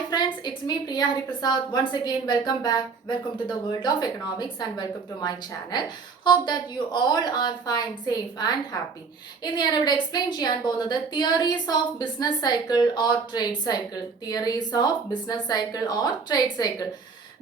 Hi friends, it's me Priya Hariprasad. Once again, welcome back. Welcome to the world of economics and welcome to my channel. Hope that you all are fine, safe and happy. ഇന്ന് ഞാൻ ഇവിടെ explain ചെയ്യാൻ പോകുന്നത് theories of business cycle or trade cycle. Theories of business cycle or trade cycle.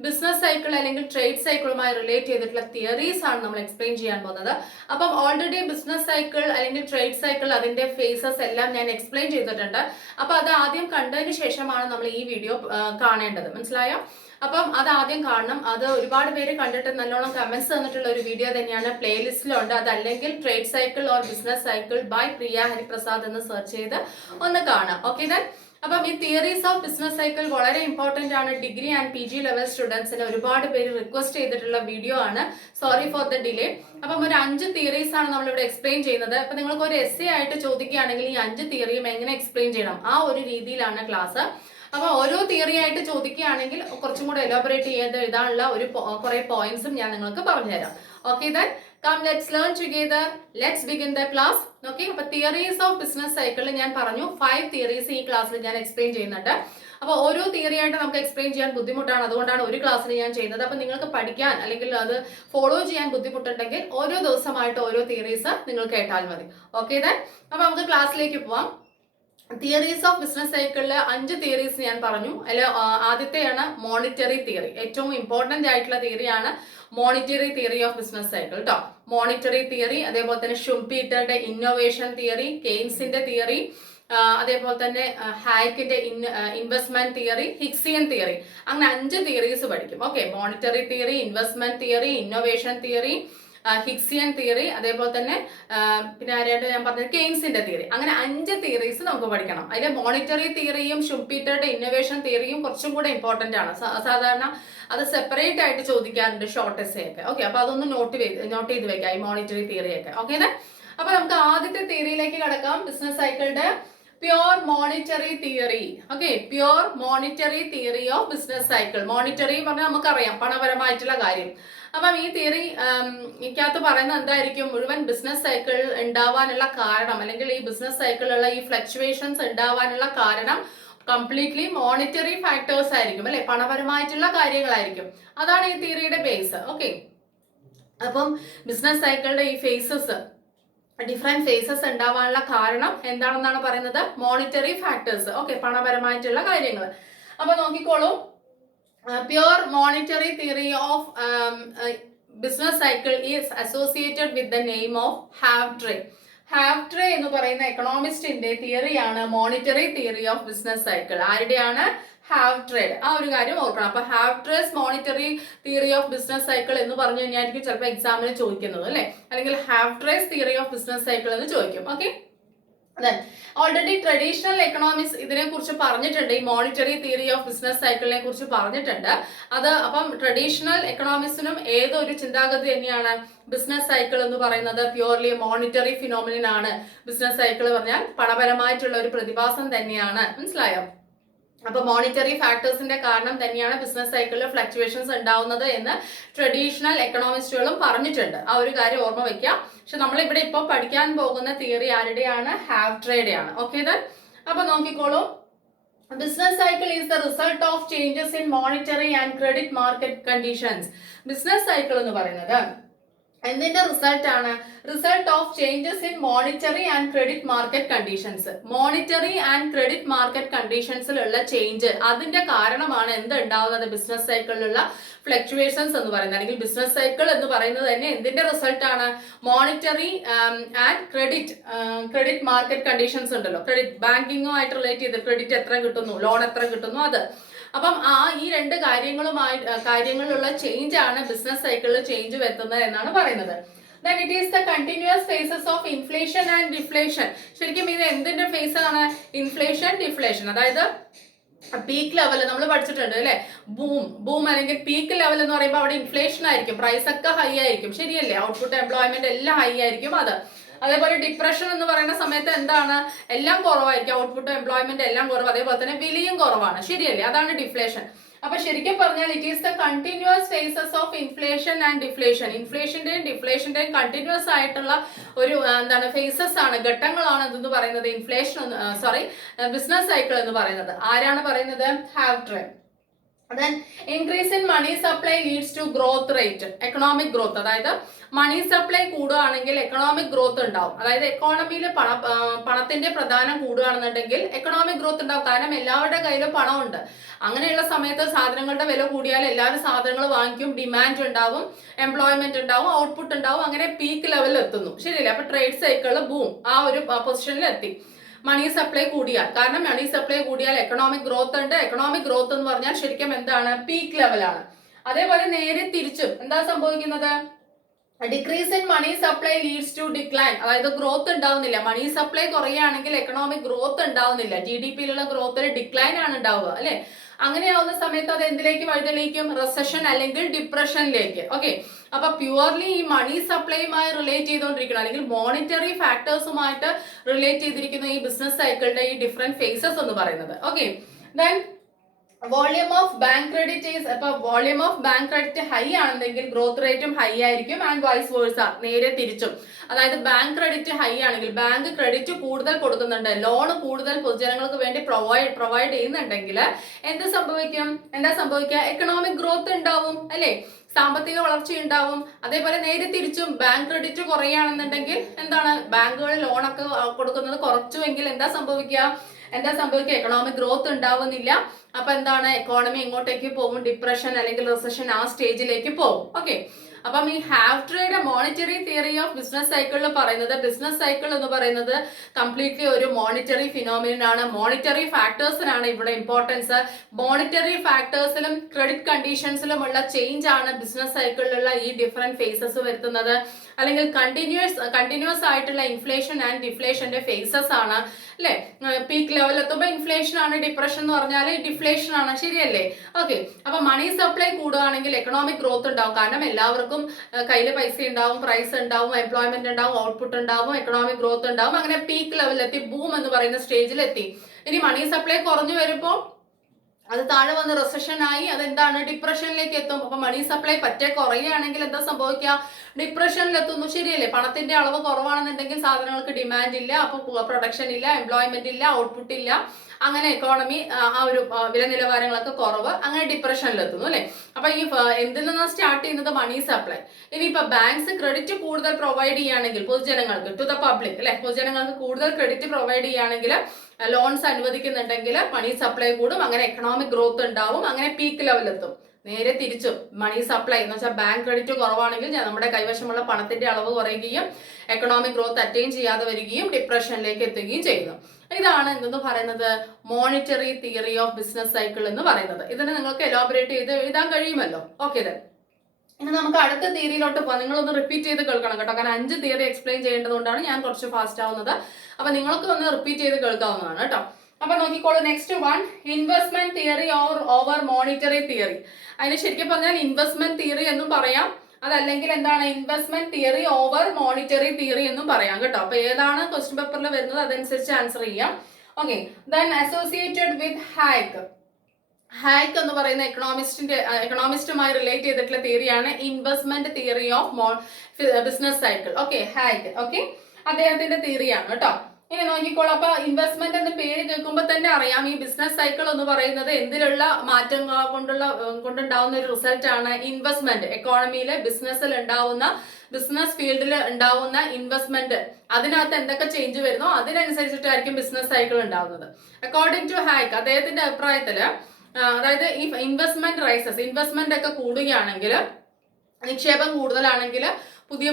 Business cycle അല്ലെങ്കിൽ trade സൈക്കിളുമായി relate ചെയ്തിട്ടുള്ള theories ആണ് നമ്മൾ explain ചെയ്യാൻ പോകുന്നത്. അപ്പം ഓൾറെഡി ബിസിനസ് സൈക്കിൾ അല്ലെങ്കിൽ ട്രേഡ് സൈക്കിൾ അതിന്റെ ഫേസസ് എല്ലാം ഞാൻ എക്സ്പ്ലെയിൻ ചെയ്തിട്ടുണ്ട്. അപ്പൊ അത് ആദ്യം കണ്ടതിന് ശേഷമാണ് നമ്മൾ ഈ വീഡിയോ കാണേണ്ടത്. മനസ്സിലായോ? അപ്പം അത് ആദ്യം കാണണം. അത് ഒരുപാട് പേര് കണ്ടിട്ട് നല്ലോണം കമന്റ്സ് തന്നിട്ടുള്ള ഒരു വീഡിയോ തന്നെയാണ്. പ്ലേലിസ്റ്റിലുണ്ട്. അതല്ലെങ്കിൽ trade cycle or business cycle by Priya Hariprasad എന്ന് സെർച്ച് ചെയ്ത് ഒന്ന് കാണാം. ഓക്കെ ദെൻ അപ്പം ഈ തിയറീസ് ഓഫ് ബിസിനസ് സൈക്കിൾ വളരെ ഇമ്പോർട്ടന്റ് ആണ്. ഡിഗ്രി ആൻഡ് PG ലെവൽ സ്റ്റുഡൻസിന് ഒരുപാട് പേര് റിക്വസ്റ്റ് ചെയ്തിട്ടുള്ള വീഡിയോ ആണ്. Sorry for the delay. അപ്പം ഒരു 5 തിയറീസ് ആണ് നമ്മളിവിടെ എക്സ്പ്ലെയിൻ ചെയ്യുന്നത്. അപ്പൊ നിങ്ങൾക്ക് ഒരു essay ആയിട്ട് ചോദിക്കുകയാണെങ്കിൽ ഈ 5 തിയറിയും എങ്ങനെ എക്സ്പ്ലെയിൻ ചെയ്യണം ആ ഒരു രീതിയിലാണ് ക്ലാസ്. അപ്പൊ ഓരോ തിയറി ആയിട്ട് ചോദിക്കുകയാണെങ്കിൽ കുറച്ചും കൂടെ എലോബറേറ്റ് ചെയ്ത് എഴുതാനുള്ള ഒരു കുറെ പോയിന്റ്സും ഞാൻ നിങ്ങൾക്ക് പറഞ്ഞുതരാം. Okay then come let's learn together. Let's begin the class. Okay, അപ്പൊ തിയറീസ് ഓഫ് ബിസിനസ് സൈക്കിളിൽ ഞാൻ പറഞ്ഞു 5 തിയറീസ് ഈ ക്ലാസ്സിൽ ഞാൻ എക്സ്പ്ലെയിൻ ചെയ്യുന്നുണ്ട്. അപ്പൊ ഓരോ തിയറി ആയിട്ട് നമുക്ക് എക്സ്പ്ലെയിൻ ചെയ്യാൻ ബുദ്ധിമുട്ടാണ്. അതുകൊണ്ടാണ് ഒരു ക്ലാസ്സിൽ ഞാൻ ചെയ്യുന്നത്. അപ്പൊ നിങ്ങൾക്ക് പഠിക്കാൻ അല്ലെങ്കിൽ അത് ഫോളോ ചെയ്യാൻ ബുദ്ധിമുട്ടുണ്ടെങ്കിൽ ഓരോ ദിവസമായിട്ട് ഓരോ തിയറീസ് നിങ്ങൾ കേട്ടാൽ മതി. ഓക്കെ ദെൻ അപ്പൊ നമുക്ക് ക്ലാസ്സിലേക്ക് പോവാം. തിയറീസ് ഓഫ് ബിസിനസ് സൈക്കിളിൽ 5 തിയറീസ് ഞാൻ പറഞ്ഞു. അതിൽ ആദ്യത്തെയാണ് മോണിറ്ററി തിയറി. ഏറ്റവും ഇമ്പോർട്ടന്റ് ആയിട്ടുള്ള തിയറിയാണ് monetary theory of business cycle കേട്ടോ. മോണിറ്ററി തിയറി, അതേപോലെ തന്നെ ഷുംപീറ്ററുടെ ഇന്നോവേഷൻ തിയറി, കെയ്ൻസിന്റെ തിയറി, അതേപോലെ തന്നെ ഹായ്ക്കിന്റെ ഇൻവെസ്റ്റ്മെന്റ് തിയറി, ഹിക്സിയൻ തിയറി, അങ്ങനെ 5 തിയറീസ് പഠിക്കും. Okay, monetary theory, investment theory, innovation theory, Hicksian theory, അതേപോലെ തന്നെ പിന്നെ ആരായിട്ട് ഞാൻ പറഞ്ഞത് കെയ്ൻസിന്റെ തിയറി. അങ്ങനെ 5 തിയറീസ് നമുക്ക് പഠിക്കണം. അതിലെ മോണിറ്ററി തിയറിയും ഷുംപീറ്ററുടെ ഇന്നോവേഷൻ തിയറിയും കുറച്ചും കൂടെ ഇമ്പോർട്ടന്റ് ആണ്. സാധാരണ അത് സെപ്പറേറ്റ് ആയിട്ട് ചോദിക്കാറുണ്ട് ഷോർട്ട് എസ്സേ ഒക്കെ. ഓക്കെ, അപ്പൊ അതൊന്ന് നോട്ട് ചെയ്ത് വെക്കാം ഈ മോണിറ്ററി തിയറി ഒക്കെ. ഓക്കെ, അപ്പൊ നമുക്ക് ആദ്യത്തെ തിയറിയിലേക്ക് കടക്കാം. ബിസിനസ് സൈക്കിളിന്റെ pure monetary theory. Okay, pure monetary theory of business cycle. Monetary പറഞ്ഞാൽ നമുക്കറിയാം പണപരമായിട്ടുള്ള കാര്യം. അപ്പം ഈ തിയറി എനിക്കകത്ത് പറയുന്നത് എന്തായിരിക്കും? മുഴുവൻ ബിസിനസ് സൈക്കിൾ ഉണ്ടാവാനുള്ള കാരണം അല്ലെങ്കിൽ ഈ ബിസിനസ് സൈക്കിളിലുള്ള ഈ ഫ്ലക്ച്വേഷൻസ് ഉണ്ടാവാനുള്ള കാരണം കംപ്ലീറ്റ്ലി മോണിറ്ററി ഫാക്ടേഴ്സ് ആയിരിക്കും അല്ലെ, പണപരമായിട്ടുള്ള കാര്യങ്ങളായിരിക്കും. അതാണ് ഈ തിയറിയുടെ ബേസ്. ഓക്കെ, അപ്പം ബിസിനസ് സൈക്കിളിന്റെ ഈ ഫേസസ്, ഡിഫറെന്റ് ഫേസസ് ഉണ്ടാവാനുള്ള കാരണം എന്താണെന്നാണ് പറയുന്നത്? Monetary factors. ഓക്കെ, പണപരമായിട്ടുള്ള കാര്യങ്ങൾ. അപ്പൊ നോക്കിക്കോളൂ. Pure monetary theory of business cycle is associated with the name of Havtre. Hawtrey എന്ന് പറയുന്ന എക്കണോമിസ്റ്റിന്റെ തിയറിയാണ് monetary theory of business cycle. ആരുടെയാണ്? ഹാവ്ട്രേഡ്. ആ ഒരു കാര്യം ഓർക്കണം. അപ്പൊ Hawtrey's monetary theory of business cycle എന്ന് പറഞ്ഞു കഴിഞ്ഞാൽ ചിലപ്പോൾ എക്സാമിന് ചോദിക്കുന്നത് അല്ലെ, അല്ലെങ്കിൽ Hawtrey's theory of business cycle എന്ന് ചോദിക്കും. ഓക്കെ, ഓൾറെഡി ട്രഡീഷണൽ എക്കണോമിക്സ് ഇതിനെ കുറിച്ച് പറഞ്ഞിട്ടുണ്ട്. ഈ മോണിറ്ററി തിയറി ഓഫ് ബിസിനസ് സൈക്കിളിനെ കുറിച്ച് പറഞ്ഞിട്ടുണ്ട്. അത് അപ്പം ട്രഡീഷണൽ എക്കണോമിക്സിനും ഏതൊരു ചിന്താഗതി തന്നെയാണ് ബിസിനസ് സൈക്കിൾ എന്ന് പറയുന്നത്. പ്യൂർലി മോണിറ്ററി ഫിനോമിനൻ ആണ്. ബിസിനസ് സൈക്കിൾ പറഞ്ഞാൽ പണപരമായിട്ടുള്ള ഒരു പ്രതിഭാസം തന്നെയാണ്. മനസ്സിലായോ? അപ്പൊ മോണിറ്ററി ഫാക്ടേഴ്സിന്റെ കാരണം തന്നെയാണ് ബിസിനസ് സൈക്കിളിൽ ഫ്ലക്ച്വേഷൻസ് ഉണ്ടാവുന്നത് എന്ന് ട്രഡീഷണൽ എക്കണോമിസ്റ്റുകളും പറഞ്ഞിട്ടുണ്ട്. ആ ഒരു കാര്യം ഓർമ്മ വെക്കാം. പക്ഷെ നമ്മളിവിടെ ഇപ്പോൾ പഠിക്കാൻ പോകുന്ന തിയറി ആരുടെയാണ്? ഹാവ്ട്രേയുടെയാണ്. ഓക്കെ ദെൻ അപ്പൊ നോക്കിക്കോളൂ. Business cycle is the result of changes in monetary and credit market conditions. Business cycle എന്ന് പറയുന്നത് എന്തിന്റെ റിസൾട്ട് ആണ്? Result of changes in monetary and credit market conditions. Monetary and credit market കണ്ടീഷൻസിലുള്ള change, അതിന്റെ കാരണമാണ് എന്ത് ഉണ്ടാവുന്നത്? ബിസിനസ് സൈക്കിളിലുള്ള ഫ്ലക്ച്വേഷൻസ് എന്ന് പറയുന്നത്. അല്ലെങ്കിൽ ബിസിനസ് സൈക്കിൾ എന്ന് പറയുന്നത് തന്നെ എന്തിന്റെ റിസൾട്ട് ആണ്? Monetary and credit market conditions ഉണ്ടല്ലോ, ക്രെഡിറ്റ് ബാങ്കിങ്ങുമായിട്ട് റിലേറ്റ് ചെയ്ത് ക്രെഡിറ്റ് എത്ര കിട്ടുന്നു, ലോൺ എത്ര കിട്ടുന്നു, അത്. അപ്പം ഈ 2 കാര്യങ്ങളിലുള്ള ചേഞ്ച് ആണ് ബിസിനസ് സൈക്കിളിൽ ചേഞ്ച് വരുത്തുന്നത് എന്നാണ് പറയുന്നത്. Then it is the continuous phases of inflation and deflation. ശരിക്കും ഇത് എന്തിന്റെ ഫേസ് ആണ്? Inflation, deflation. അതായത് പീക്ക് ലെവൽ നമ്മൾ പഠിച്ചിട്ടുണ്ട് അല്ലെ. ബൂം അല്ലെങ്കിൽ പീക്ക് ലെവൽ എന്ന് പറയുമ്പോൾ അവിടെ ഇൻഫ്ലേഷൻ ആയിരിക്കും, പ്രൈസ് ഒക്കെ ഹൈ ആയിരിക്കും. ശരിയല്ലേ? ഔട്ട്പുട്ട്, എംപ്ലോയ്മെന്റ് എല്ലാം ഹൈ ആയിരിക്കും. അത് അതേപോലെ ഡിപ്രഷൻ എന്ന് പറയുന്ന സമയത്ത് എന്താണ്? എല്ലാം കുറവായിരിക്കും, ഔട്ട്പുട്ട്, എംപ്ലോയ്മെന്റ് എല്ലാം കുറവ്, അതേപോലെ തന്നെ വിലയും കുറവാണ്. ശരിയല്ലേ? അതാണ് ഡിഫ്ലേഷൻ. അപ്പൊ ശരിക്കും പറഞ്ഞാൽ it is the continuous phases of inflation and deflation. ഇൻഫ്ലേഷന്റെയും ഡിഫ്ലേഷന്റെയും കണ്ടിന്യൂസ് ആയിട്ടുള്ള ഒരു എന്താണ് ഫേസസ് ആണ്, ഘട്ടങ്ങളാണ് ഇതെന്ന് പറയുന്നത് ഇൻഫ്ലേഷൻ ബിസിനസ് സൈക്കിൾ എന്ന് പറയുന്നത്. ആരാണ് പറയുന്നത്? ഹാവ്ട്രെ. Then increase in money supply leads to growth rate, economic growth. അതായത് മണി സപ്ലൈ കൂടുകയാണെങ്കിൽ എക്കണോമിക് ഗ്രോത്ത് ഉണ്ടാവും. അതായത് എക്കോണമിയിൽ പണത്തിന്റെ പ്രധാനം കൂടുകയാണെന്നുണ്ടെങ്കിൽ എക്കണോമിക് ഗ്രോത്ത് ഉണ്ടാവും. കാരണം എല്ലാവരുടെ കയ്യിലും പണമുണ്ട്. അങ്ങനെയുള്ള സമയത്ത് സാധനങ്ങളുടെ വില കൂടിയാൽ എല്ലാവരും സാധനങ്ങൾ വാങ്ങിക്കും, ഡിമാൻഡ് ഉണ്ടാവും, എംപ്ലോയ്മെന്റ് ഉണ്ടാവും, ഔട്ട്പുട്ട് ഉണ്ടാവും. അങ്ങനെ പീക്ക് ലെവലിൽ എത്തുന്നു. ശരിയല്ലേ? അപ്പൊ ട്രേഡ് സൈക്കിളിൽ ബൂം ആ ഒരു പൊസിഷനിൽ എത്തി. മണി സപ്ലൈ കൂടിയാൽ, കാരണം മണി സപ്ലൈ കൂടിയാൽ എക്കണോമിക് ഗ്രോത്ത് ഉണ്ട്. എക്കണോമിക് ഗ്രോത്ത് എന്ന് പറഞ്ഞാൽ ശരിക്കും എന്താണ്? പീക്ക് ലെവലാണ്. അതേപോലെ നേരെ തിരിച്ചും എന്താ സംഭവിക്കുന്നത്? Decrease in money supply leads to decline. അതായത് ഗ്രോത്ത് ഉണ്ടാവുന്നില്ല. മണി സപ്ലൈ കുറയുകയാണെങ്കിൽ എക്കണോമിക് ഗ്രോത്ത് ഉണ്ടാവുന്നില്ല. GDP-യിലുള്ള ഗ്രോത്തിൽ ഡിക്ലൈൻ ആണ് ഉണ്ടാവുക, അല്ലെ? അങ്ങനെയാവുന്ന സമയത്ത് അത് എന്തിലേക്ക് വഴിതെളിയിക്കും? റിസഷൻ അല്ലെങ്കിൽ ഡിപ്രഷനിലേക്ക്. ഓക്കെ, അപ്പൊ പ്യുവർലി ഈ മണി സപ്ലൈയുമായി റിലേറ്റ് ചെയ്തുകൊണ്ടിരിക്കണം, അല്ലെങ്കിൽ മോണിറ്ററി ഫാക്ടേഴ്സുമായിട്ട് റിലേറ്റ് ചെയ്തിരിക്കുന്ന ഈ ബിസിനസ് സൈക്കിളിന്റെ ഈ ഡിഫറെന്റ് ഫേസസ് എന്ന് പറയുന്നത്. Okay, then volume of bank credit is, അപ്പൊ volume of bank credit high ആണെന്നെങ്കിൽ ഗ്രോത്ത് റേറ്റും ഹൈ ആയിരിക്കും. ആൻഡ് വൈസ് വേഴ്സ, നേരെ തിരിച്ചും. അതായത് ബാങ്ക് ക്രെഡിറ്റ് ഹൈ ആണെങ്കിൽ, ബാങ്ക് ക്രെഡിറ്റ് കൂടുതൽ കൊടുക്കുന്നുണ്ട്, ലോൺ കൂടുതൽ പൊതുജനങ്ങൾക്ക് വേണ്ടി പ്രൊവൈഡ് ചെയ്യുന്നുണ്ടെങ്കിൽ എന്താ സംഭവിക്കുക? എക്കണോമിക് ഗ്രോത്ത് ഉണ്ടാവും, അല്ലെ? സാമ്പത്തിക വളർച്ച ഉണ്ടാവും. അതേപോലെ നേരെ തിരിച്ചും ബാങ്ക് ക്രെഡിറ്റ് കുറയുകയാണെന്നുണ്ടെങ്കിൽ എന്താണ്? ബാങ്കുകൾ ലോണൊക്കെ കൊടുക്കുന്നത് കുറച്ചുവെങ്കിൽ എന്താ സംഭവിക്കുക? എക്കണോമിക് ഗ്രോത്ത് ഉണ്ടാവുന്നില്ല. അപ്പൊ എന്താണ്? എക്കോണമി എങ്ങോട്ടേക്ക് പോകും? ഡിപ്രഷൻ അല്ലെങ്കിൽ റിസഷൻ ആ സ്റ്റേജിലേക്ക് പോകും. ഓക്കെ, അപ്പം ഈ ഹാവ്ട്രെയുടെ മോണിറ്ററി തിയറി ഓഫ് ബിസിനസ് സൈക്കിളിൽ പറയുന്നത്, ബിസിനസ് സൈക്കിൾ എന്ന് പറയുന്നത് കംപ്ലീറ്റ്ലി ഒരു മോണിറ്ററി ഫിനോമിനൻ ആണ്. മോണിറ്ററി ഫാക്ടേഴ്സിനാണ് ഇവിടെ ഇമ്പോർട്ടൻസ്. മോണിറ്ററി ഫാക്ടേഴ്സിലും ക്രെഡിറ്റ് കണ്ടീഷൻസിലുമുള്ള ചേഞ്ച് ആണ് ബിസിനസ് സൈക്കിളിലുള്ള ഈ ഡിഫറെന്റ് ഫേസസ് വരുത്തുന്നത്. അല്ലെങ്കിൽ കണ്ടിന്യൂസ് ആയിട്ടുള്ള ഇൻഫ്ലേഷൻ ആൻഡ് ഡിഫ്ലേഷന്റെ ഫേസസ് ആണ്, അല്ലെ? പീക്ക് ലെവൽ എത്തുമ്പോൾ ഇൻഫ്ലേഷൻ ആണ്, ഡിപ്രഷൻ എന്ന് പറഞ്ഞാൽ ഡിഫ്ലേഷൻ ആണ്. ശരിയല്ലേ? ഓക്കെ, അപ്പൊ മണി സപ്ലൈ കൂടുകയാണെങ്കിൽ എക്കണോമിക് ഗ്രോത്ത് ഉണ്ടാവും. കാരണം എല്ലാവർക്കും കയ്യിൽ പൈസ ഉണ്ടാവും, പ്രൈസ് ഉണ്ടാവും, എംപ്ലോയ്മെന്റ് ഉണ്ടാവും, ഔട്ട്പുട്ട് ഉണ്ടാവും, എക്കണോമിക് ഗ്രോത്ത് ഉണ്ടാവും. അങ്ങനെ പീക്ക് ലെവലിൽ എത്തി, ബൂം എന്ന് പറയുന്ന സ്റ്റേജിൽ എത്തി. ഇനി മണി സപ്ലൈ കുറഞ്ഞു വരുമ്പോൾ അത് താഴെ വന്ന് റിസഷൻ ആയി, അതെന്താണ്? ഡിപ്രഷനിലേക്ക് എത്തും. അപ്പൊ മണി സപ്ലൈ പറ്റേ കുറയുകയാണെങ്കിൽ എന്താ സംഭവിക്കുക? ഡിപ്രഷനിൽ എത്തുന്നു. ശരിയല്ലേ? പണത്തിന്റെ അളവ് കുറവാണെന്നുണ്ടെങ്കിൽ സാധനങ്ങൾക്ക് ഡിമാൻഡ് ഇല്ല, അപ്പൊ പ്രൊഡക്ഷൻ ഇല്ല, എംപ്ലോയ്മെന്റ് ഇല്ല, ഔട്ട്പുട്ട് ഇല്ല. അങ്ങനെ എക്കോണമി ആ ഒരു വില നിലവാരങ്ങളൊക്കെ കുറവ്, അങ്ങനെ ഡിപ്രഷനിൽ എത്തുന്നു, അല്ലെ? അപ്പൊ ഈ എന്തിൽ നിന്നാണ് സ്റ്റാർട്ട് ചെയ്യുന്നത്? Money supply. ഇനിയിപ്പോ ബാങ്ക്സ് ക്രെഡിറ്റ് കൂടുതൽ പ്രൊവൈഡ് ചെയ്യുകയാണെങ്കിൽ പൊതുജനങ്ങൾക്ക്, ടു ദ പബ്ലിക്, അല്ലെ? പൊതുജനങ്ങൾക്ക് കൂടുതൽ ക്രെഡിറ്റ് പ്രൊവൈഡ് ചെയ്യുകയാണെങ്കിൽ, ലോൺസ് അനുവദിക്കുന്നുണ്ടെങ്കിൽ മണി സപ്ലൈ കൂടും, അങ്ങനെ എക്കണോമിക് ഗ്രോത്ത് ഉണ്ടാവും, അങ്ങനെ പീക്ക് ലെവലെത്തും. നേരെ തിരിച്ചും മണി സപ്ലൈ എന്ന് വെച്ചാൽ ബാങ്ക് ക്രെഡിറ്റ് കുറവാണെങ്കിൽ നമ്മുടെ കൈവശമുള്ള പണത്തിന്റെ അളവ് കുറയുകയും എക്കണോമിക് ഗ്രോത്ത് അറ്റൈൻ ചെയ്യാതെ വരികയും ഡിപ്രഷനിലേക്ക് എത്തുകയും ചെയ്യുന്നു. ഇതാണ് എന്തെന്ന് പറയുന്നത്? Monetary theory of business cycle എന്ന് പറയുന്നത്. ഇതിനെ നിങ്ങൾക്ക് എലോബറേറ്റ് ചെയ്ത് എഴുതാൻ കഴിയുമല്ലോ. ഓക്കെ, ഇനി നമുക്ക് അടുത്ത തിയറിയിലോട്ട് പോകാം. നിങ്ങളൊന്ന് റിപ്പീറ്റ് ചെയ്ത് കേൾക്കണം കേട്ടോ, കാരണം 5 തിയറി എക്സ്പ്ലെയിൻ ചെയ്യേണ്ടതുകൊണ്ടാണ് ഞാൻ കുറച്ച് ഫാസ്റ്റ് ആവുന്നത്. അപ്പൊ നിങ്ങൾക്ക് ഒന്ന് റിപ്പീറ്റ് ചെയ്ത് കേൾക്കാവുന്നതാണ് കേട്ടോ. അപ്പൊ നോക്കിക്കോളൂ, next one, investment theory over monetary theory. അതിന് ശരിക്കും പറഞ്ഞാൽ ഇൻവെസ്റ്റ്മെന്റ് തിയറി എന്നും പറയാം, അതല്ലെങ്കിൽ എന്താണ്? Investment theory over monetary theory എന്നും പറയാം കേട്ടോ. അപ്പൊ ഏതാണ് ക്വസ്റ്റ്യൻ പേപ്പറിൽ വരുന്നത് അതനുസരിച്ച് ആൻസർ ചെയ്യാം. Okay, then associated with Hayek എന്ന് പറയുന്ന എക്കണോമിസ്റ്റുമായി റിലേറ്റ് ചെയ്തിട്ടുള്ള തിയറിയാണ് investment theory of business cycle. Okay, Hayek. Okay, അദ്ദേഹത്തിന്റെ തിയറിയാണ് കേട്ടോ. ഇനി നോക്കിക്കോളൂ, അപ്പൊ ഇൻവെസ്റ്റ്മെന്റ് എന്ന പേര് കേൾക്കുമ്പോൾ തന്നെ അറിയാം ഈ ബിസിനസ് സൈക്കിൾ എന്ന് പറയുന്നത് എന്തിലുള്ള മാറ്റം കൊണ്ടുണ്ടാവുന്ന ഒരു റിസൾട്ട് ആണ് ഇൻവെസ്റ്റ്മെന്റ്. എക്കോണമിയിലെ ബിസിനസ്സിൽ ഉണ്ടാവുന്ന, ബിസിനസ് ഫീൽഡിൽ ഉണ്ടാവുന്ന ഇൻവെസ്റ്റ്മെന്റ്, അതിനകത്ത് എന്തൊക്കെ ചേഞ്ച് വരുന്നോ അതിനനുസരിച്ചിട്ടായിരിക്കും ബിസിനസ് സൈക്കിൾ ഉണ്ടാവുന്നത്. അക്കോർഡിംഗ് ടു ഹാക്ക്, അദ്ദേഹത്തിന്റെ അഭിപ്രായത്തില്, അതായത് ഈ ഇൻവെസ്റ്റ്മെന്റ് റൈസസ്, ഇൻവെസ്റ്റ്മെന്റ് ഒക്കെ കൂടുകയാണെങ്കിൽ, നിക്ഷേപം കൂടുതലാണെങ്കിൽ പുതിയ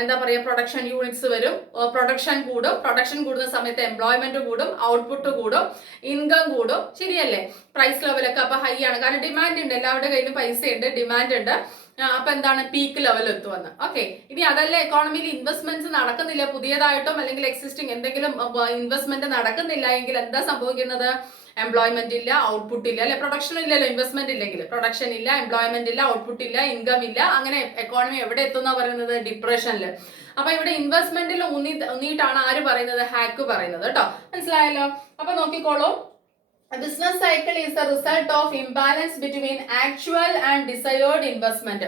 എന്താ പറയുക, പ്രൊഡക്ഷൻ യൂണിറ്റ്സ് വരും, പ്രൊഡക്ഷൻ കൂടുന്ന സമയത്ത് എംപ്ലോയ്മെന്റ് കൂടും, ഔട്ട്പുട്ട് കൂടും, ഇൻകം കൂടും. ശരിയല്ലേ? പ്രൈസ് ലെവലൊക്കെ അപ്പൊ ഹൈ ആണ്, കാരണം ഡിമാൻഡ് ഉണ്ട്, എല്ലാവരുടെ കയ്യിലും പൈസ ഉണ്ട്, ഡിമാൻഡ് ഉണ്ട്. അപ്പൊ എന്താണ്? പീക്ക് ലെവൽ എത്തുമെന്ന്. ഓക്കെ, ഇനി അതല്ല എക്കോണമിയിൽ ഇൻവെസ്റ്റ്മെന്റ്സ് നടക്കുന്നില്ല, പുതിയതായിട്ടും അല്ലെങ്കിൽ എക്സിസ്റ്റിംഗ് എന്തെങ്കിലും ഇൻവെസ്റ്റ്മെന്റ് നടക്കുന്നില്ല എങ്കിൽ എന്താ സംഭവിക്കുന്നത്? എംപ്ലോയ്മെന്റ് ഇല്ല, ഔട്ട്പുട്ട് ഇല്ല, അല്ലെ? പ്രൊഡക്ഷൻ ഇല്ലല്ലോ, ഇൻവെസ്റ്റ്മെന്റ് ഇല്ലെങ്കിൽ. പ്രൊഡക്ഷൻ ഇല്ല, എംപ്ലോയ്മെന്റ് ഇല്ല, ഔട്ട്പുട്ട് ഇല്ല, ഇൻകം ഇല്ല. അങ്ങനെ എക്കോണമി എവിടെ എത്തുന്ന പറയുന്നത്? ഡിപ്രഷനിൽ. അപ്പൊ ഇവിടെ ഇൻവെസ്റ്റ്മെന്റിൽ ഊന്നിയിട്ടാണ് ആര് പറയുന്നത്? ഹാക്ക് പറയുന്നത് കേട്ടോ. മനസ്സിലായല്ലോ? അപ്പൊ നോക്കിക്കോളൂ, A business cycle is the result of imbalance between actual and desired investment.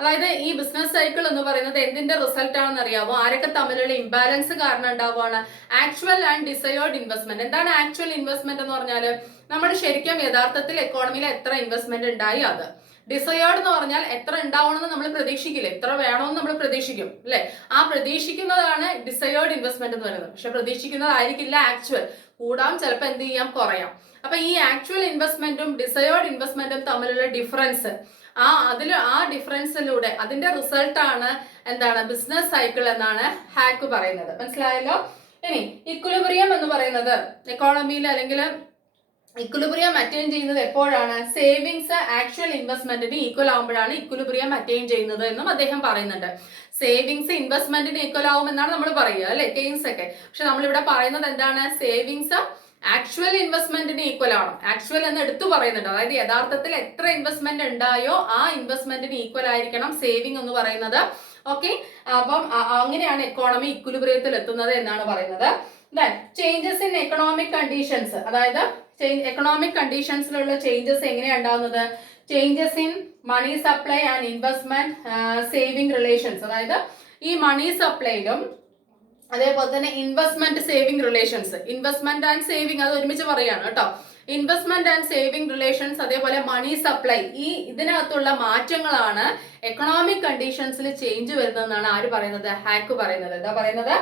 അതായത് ഈ ബിസിനസ് സൈക്കിൾ എന്ന് പറയുന്നത് എന്തിന്റെ റിസൾട്ട് ആണെന്ന് അറിയാമോ? ആരൊക്കെ തമ്മിലുള്ള ഇംബാലൻസ് കാരണം ഉണ്ടാവുകയാണ്? Actual and desired investment. എന്താണ് ആക്ച്വൽ ഇൻവെസ്റ്റ്മെന്റ് എന്ന് പറഞ്ഞാൽ നമ്മൾ ശരിക്കും യഥാർത്ഥത്തിൽ എക്കോണമിയിൽ എത്ര ഇൻവെസ്റ്റ്മെന്റ് ഉണ്ടായി അത്. ഡിസയേർഡ് എന്ന് പറഞ്ഞാൽ എത്ര ഉണ്ടാവണമെന്ന് നമ്മൾ പ്രതീക്ഷിക്കില്ല, എത്ര വേണമെന്ന് നമ്മൾ പ്രതീക്ഷിക്കും അല്ലെ? ആ പ്രതീക്ഷിക്കുന്നതാണ് ഡിസയേർഡ് ഇൻവെസ്റ്റ്മെന്റ് എന്ന് പറയുന്നത്. പക്ഷെ പ്രതീക്ഷിക്കുന്നതായിരിക്കില്ല ആക്ച്വൽ. കൂടാം, ചിലപ്പോൾ എന്ത് ചെയ്യാം, കുറയാം. അപ്പൊ ഈ ആക്ച്വൽ ഇൻവെസ്റ്റ്മെന്റും ഡിസയേർഡ് ഇൻവെസ്റ്റ്മെന്റും തമ്മിലുള്ള ഡിഫറൻസ്, ആ ഡിഫറൻസിലൂടെ അതിന്റെ റിസൾട്ട് ആണ് എന്താണ് ബിസിനസ് സൈക്കിൾ എന്നാണ് ഹാക്ക് പറയുന്നത്. മനസ്സിലായല്ലോ? ഇനി ഇക്വിലിബ്രിയം എന്ന് പറയുന്നത് എക്കോണമിയിൽ അല്ലെങ്കിൽ ഇക്വിലിബ്രിയം അറ്റൈൻ ചെയ്യുന്നത് എപ്പോഴാണ്? സേവിങ്സ് ആക്ച്വൽ ഇൻവെസ്റ്റ്മെന്റിന് ഈക്വൽ ആകുമ്പോഴാണ് ഇക്വിലിബ്രിയം അറ്റൈൻ ചെയ്യുന്നത് എന്നും അദ്ദേഹം പറയുന്നുണ്ട്. സേവിങ്സ് ഇൻവെസ്റ്റ്മെന്റിന് ഈക്വൽ ആവുമെന്നാണ് നമ്മൾ പറയുക അല്ലെ, കെയ്ൻസ് ഒക്കെ. പക്ഷെ നമ്മളിവിടെ പറയുന്നത് എന്താണ്? സേവിങ്സ് ആക്ച്വൽ ഇൻവെസ്റ്റ്മെന്റിന് ഈക്വൽ ആണ്. ആക്ച്വൽ എന്ന് എടുത്തു പറയുന്നുണ്ട്. അതായത് യഥാർത്ഥത്തിൽ എത്ര ഇൻവെസ്റ്റ്മെന്റ് ഉണ്ടായോ ആ ഇൻവെസ്റ്റ്മെന്റിന് ഈക്വൽ ആയിരിക്കണം സേവിങ് എന്ന് പറയുന്നത്. ഓക്കെ, അപ്പം അങ്ങനെയാണ് എക്കോണമി ഇക്വിലിബ്രിയത്തിൽ എത്തുന്നത് എന്നാണ് പറയുന്നത്. Then changes in economic conditions, അതായത് എക്കണോമിക് കണ്ടീഷൻസിലുള്ള ചേഞ്ചസ് എങ്ങനെയാണ് ഉണ്ടാവുന്നത്? Changes in money supply and investment saving relations. അതായത് ഈ മണി സപ്ലൈയിലും അതേപോലെ തന്നെ investment saving relations, investment and saving അത് ഒരുമിച്ച് പറയാണ് കേട്ടോ. ഇൻവെസ്റ്റ്മെന്റ് ആൻഡ് സേവിങ് റിലേഷൻസ് അതേപോലെ മണി സപ്ലൈ, ഈ ഇതിനകത്തുള്ള മാറ്റങ്ങളാണ് എക്കണോമിക് കണ്ടീഷൻസിൽ ചേഞ്ച് വരുന്നതെന്നാണ് ആര് പറയുന്നത്? ഹാക്ക് പറയുന്നത്. എന്താ പറയുന്നത്?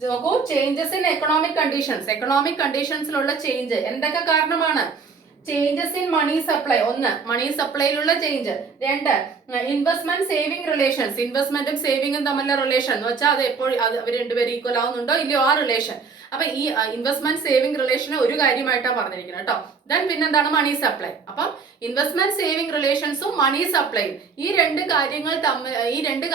നോക്കൂ, changes in economic conditions, economic കണ്ടീഷൻസിലുള്ള ചേഞ്ച് എന്തൊക്കെ കാരണമാണ്? ചേഞ്ചസ് ഇൻ മണി സപ്ലൈ, ഒന്ന് മണി സപ്ലൈയിലുള്ള ചേഞ്ച്. രണ്ട് ഇൻവെസ്റ്റ്മെന്റ് സേവിങ് റിലേഷൻസ്, ഇൻവെസ്റ്റ്മെന്റും സേവിങ്ങും തമ്മിലുള്ള റിലേഷൻ എന്ന് വെച്ചാൽ അത് എപ്പോഴും അവർ രണ്ടുപേരും ഈക്വൽ ആവുന്നുണ്ടോ ഇല്ലയോ ആ റിലേഷൻ. അപ്പൊ ഈ ഇൻവെസ്റ്റ്മെന്റ് സേവിങ് റിലേഷനെ ഒരു കാര്യമായിട്ടാണ് പറഞ്ഞിരിക്കുന്നത് കേട്ടോ. ദെൻ പിന്നെന്താണ്? Money supply. അപ്പം ഇൻവെസ്റ്റ്മെന്റ് സേവിങ് റിലേഷൻസും മണി സപ്ലൈയും ഈ രണ്ട്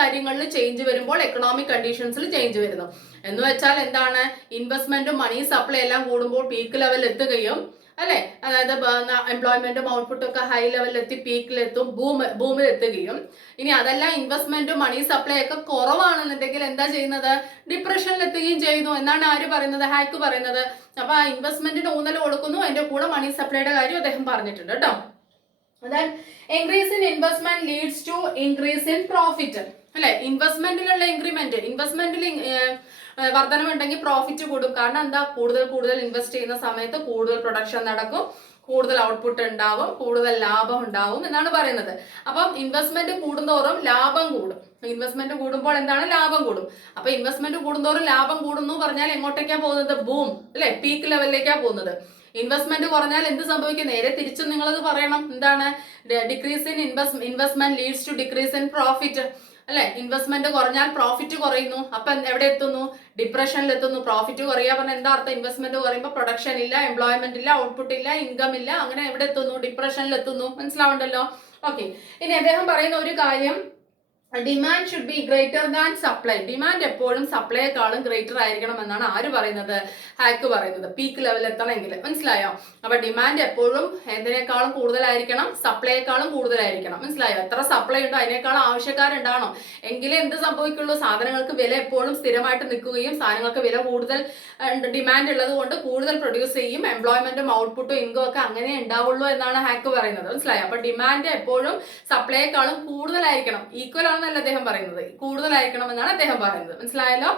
കാര്യങ്ങളിൽ ചേഞ്ച് വരുമ്പോൾ എക്കണോമിക് കണ്ടീഷൻസിൽ ചേഞ്ച് വരുന്നു. എന്ന് വെച്ചാൽ എന്താണ്? ഇൻവെസ്റ്റ്മെന്റും മണി സപ്ലൈ എല്ലാം കൂടുമ്പോൾ പീക്ക് ലെവലിൽ എത്തുകയും അല്ലെ, അതായത് എംപ്ലോയ്മെന്റും ഔട്ട്പുട്ടും ഒക്കെ ഹൈ ലെവലിൽ എത്തി പീക്കിലെത്തും, ബൂമിൽ എത്തുകയും. ഇനി അതല്ല ഇൻവെസ്റ്റ്മെന്റും മണി സപ്ലൈ ഒക്കെ കുറവാണെന്നുണ്ടെങ്കിൽ എന്താ ചെയ്യുന്നത്? ഡിപ്രഷനിൽ എത്തുകയും ചെയ്യുന്നു എന്നാണ് ആര് പറയുന്നത്? ഹാക്ക് പറയുന്നത്. അപ്പൊ ആ ഇൻവെസ്റ്റ്മെന്റിന് ഊന്നൽ കൊടുക്കുന്നു, അതിന്റെ കൂടെ മണി സപ്ലൈയുടെ കാര്യം അദ്ദേഹം പറഞ്ഞിട്ടുണ്ട് കേട്ടോ. Then increase in investment leads to increase in profit. അല്ലെ, ഇൻവെസ്റ്റ്മെന്റിലുള്ള ഇൻക്രിമെന്റ്, ഇൻവെസ്റ്റ്മെന്റിൽ വർധനമുണ്ടെങ്കിൽ പ്രോഫിറ്റ് കൂടും. കാരണം എന്താ? കൂടുതൽ ഇൻവെസ്റ്റ് ചെയ്യുന്ന സമയത്ത് കൂടുതൽ പ്രൊഡക്ഷൻ നടക്കും, കൂടുതൽ ഔട്ട്പുട്ട് ഉണ്ടാവും, കൂടുതൽ ലാഭം ഉണ്ടാവും എന്നാണ് പറയുന്നത്. അപ്പം ഇൻവെസ്റ്റ്മെന്റ് കൂടുന്തോറും ലാഭം കൂടും. ഇൻവെസ്റ്റ്മെന്റ് കൂടുമ്പോൾ എന്താണ്? ലാഭം കൂടും. അപ്പൊ ഇൻവെസ്റ്റ്മെന്റ് കൂടുന്തോറും ലാഭം കൂടുന്നു പറഞ്ഞാൽ എങ്ങോട്ടേക്കാ പോകുന്നത്? ബൂം അല്ലെ, പീക്ക് ലെവലിലേക്കാ പോകുന്നത്. ഇൻവെസ്റ്റ്മെന്റ് കുറഞ്ഞാൽ എന്ത് സംഭവിക്കും? നേരെ തിരിച്ചും നിങ്ങളത് പറയണം. എന്താണ്? Decrease in investment leads to decrease in profit അല്ലെ. ഇൻവെസ്റ്റ്മെന്റ് കുറഞ്ഞാൽ പ്രോഫിറ്റ് കുറയുന്നു. അപ്പൊ എവിടെ എത്തുന്നു? ഡിപ്രഷനിൽ എത്തുന്നു. പ്രോഫിറ്റ് കുറയാ പറഞ്ഞാൽ എന്താ അർത്ഥം? ഇൻവെസ്റ്റ്മെന്റ് കുറയുമ്പോൾ പ്രൊഡക്ഷൻ ഇല്ല, എംപ്ലോയ്മെന്റ് ഇല്ല, ഔട്ട്പുട്ട് ഇല്ല, ഇൻകം ഇല്ല. അങ്ങനെ എവിടെ എത്തുന്നു? ഡിപ്രഷനിൽ എത്തുന്നു. മനസ്സിലാവണ്ടല്ലോ? ഓക്കെ, ഇനി അദ്ദേഹം പറയുന്ന ഒരു കാര്യം, demand should be greater than supply. Demand എപ്പോഴും സപ്ലൈയെക്കാളും ഗ്രേറ്റർ ആയിരിക്കണം എന്നാണ് ആര് പറയുന്നത്? ഹാക്ക് പറയുന്നത്. പീക്ക് ലെവൽ എത്തണമെങ്കിൽ. മനസ്സിലായോ? അപ്പൊ ഡിമാൻഡ് എപ്പോഴും എന്തിനേക്കാളും കൂടുതലായിരിക്കണം? സപ്ലൈയെക്കാളും കൂടുതലായിരിക്കണം. മനസ്സിലായോ? എത്ര സപ്ലൈ ഉണ്ടോ അതിനേക്കാളും ആവശ്യക്കാരുണ്ടാവണം. എങ്കിലേ എന്ത് സംഭവിക്കുള്ളൂ? സാധനങ്ങൾക്ക് വില എപ്പോഴും സ്ഥിരമായിട്ട് നിൽക്കുകയും സാധനങ്ങൾക്ക് വില കൂടുതൽ ഡിമാൻഡ് ഉള്ളത് കൊണ്ട് കൂടുതൽ പ്രൊഡ്യൂസ് ചെയ്യും, എംപ്ലോയ്മെന്റും ഔട്ട്പുട്ടും ഇൻകം ഒക്കെ അങ്ങനെ ഉണ്ടാവുള്ളൂ എന്നാണ് ഹാക്ക് പറയുന്നത്. മനസ്സിലായോ? അപ്പൊ ഡിമാൻഡ് എപ്പോഴും സപ്ലൈയെക്കാളും കൂടുതലായിരിക്കണം. ഈക്വൽ ആണെന്നല്ല അദ്ദേഹം പറയുന്നത്, കൂടുതലായിരിക്കണം എന്നാണ് അദ്ദേഹം പറയുന്നത്. മനസ്സിലായല്ലോ?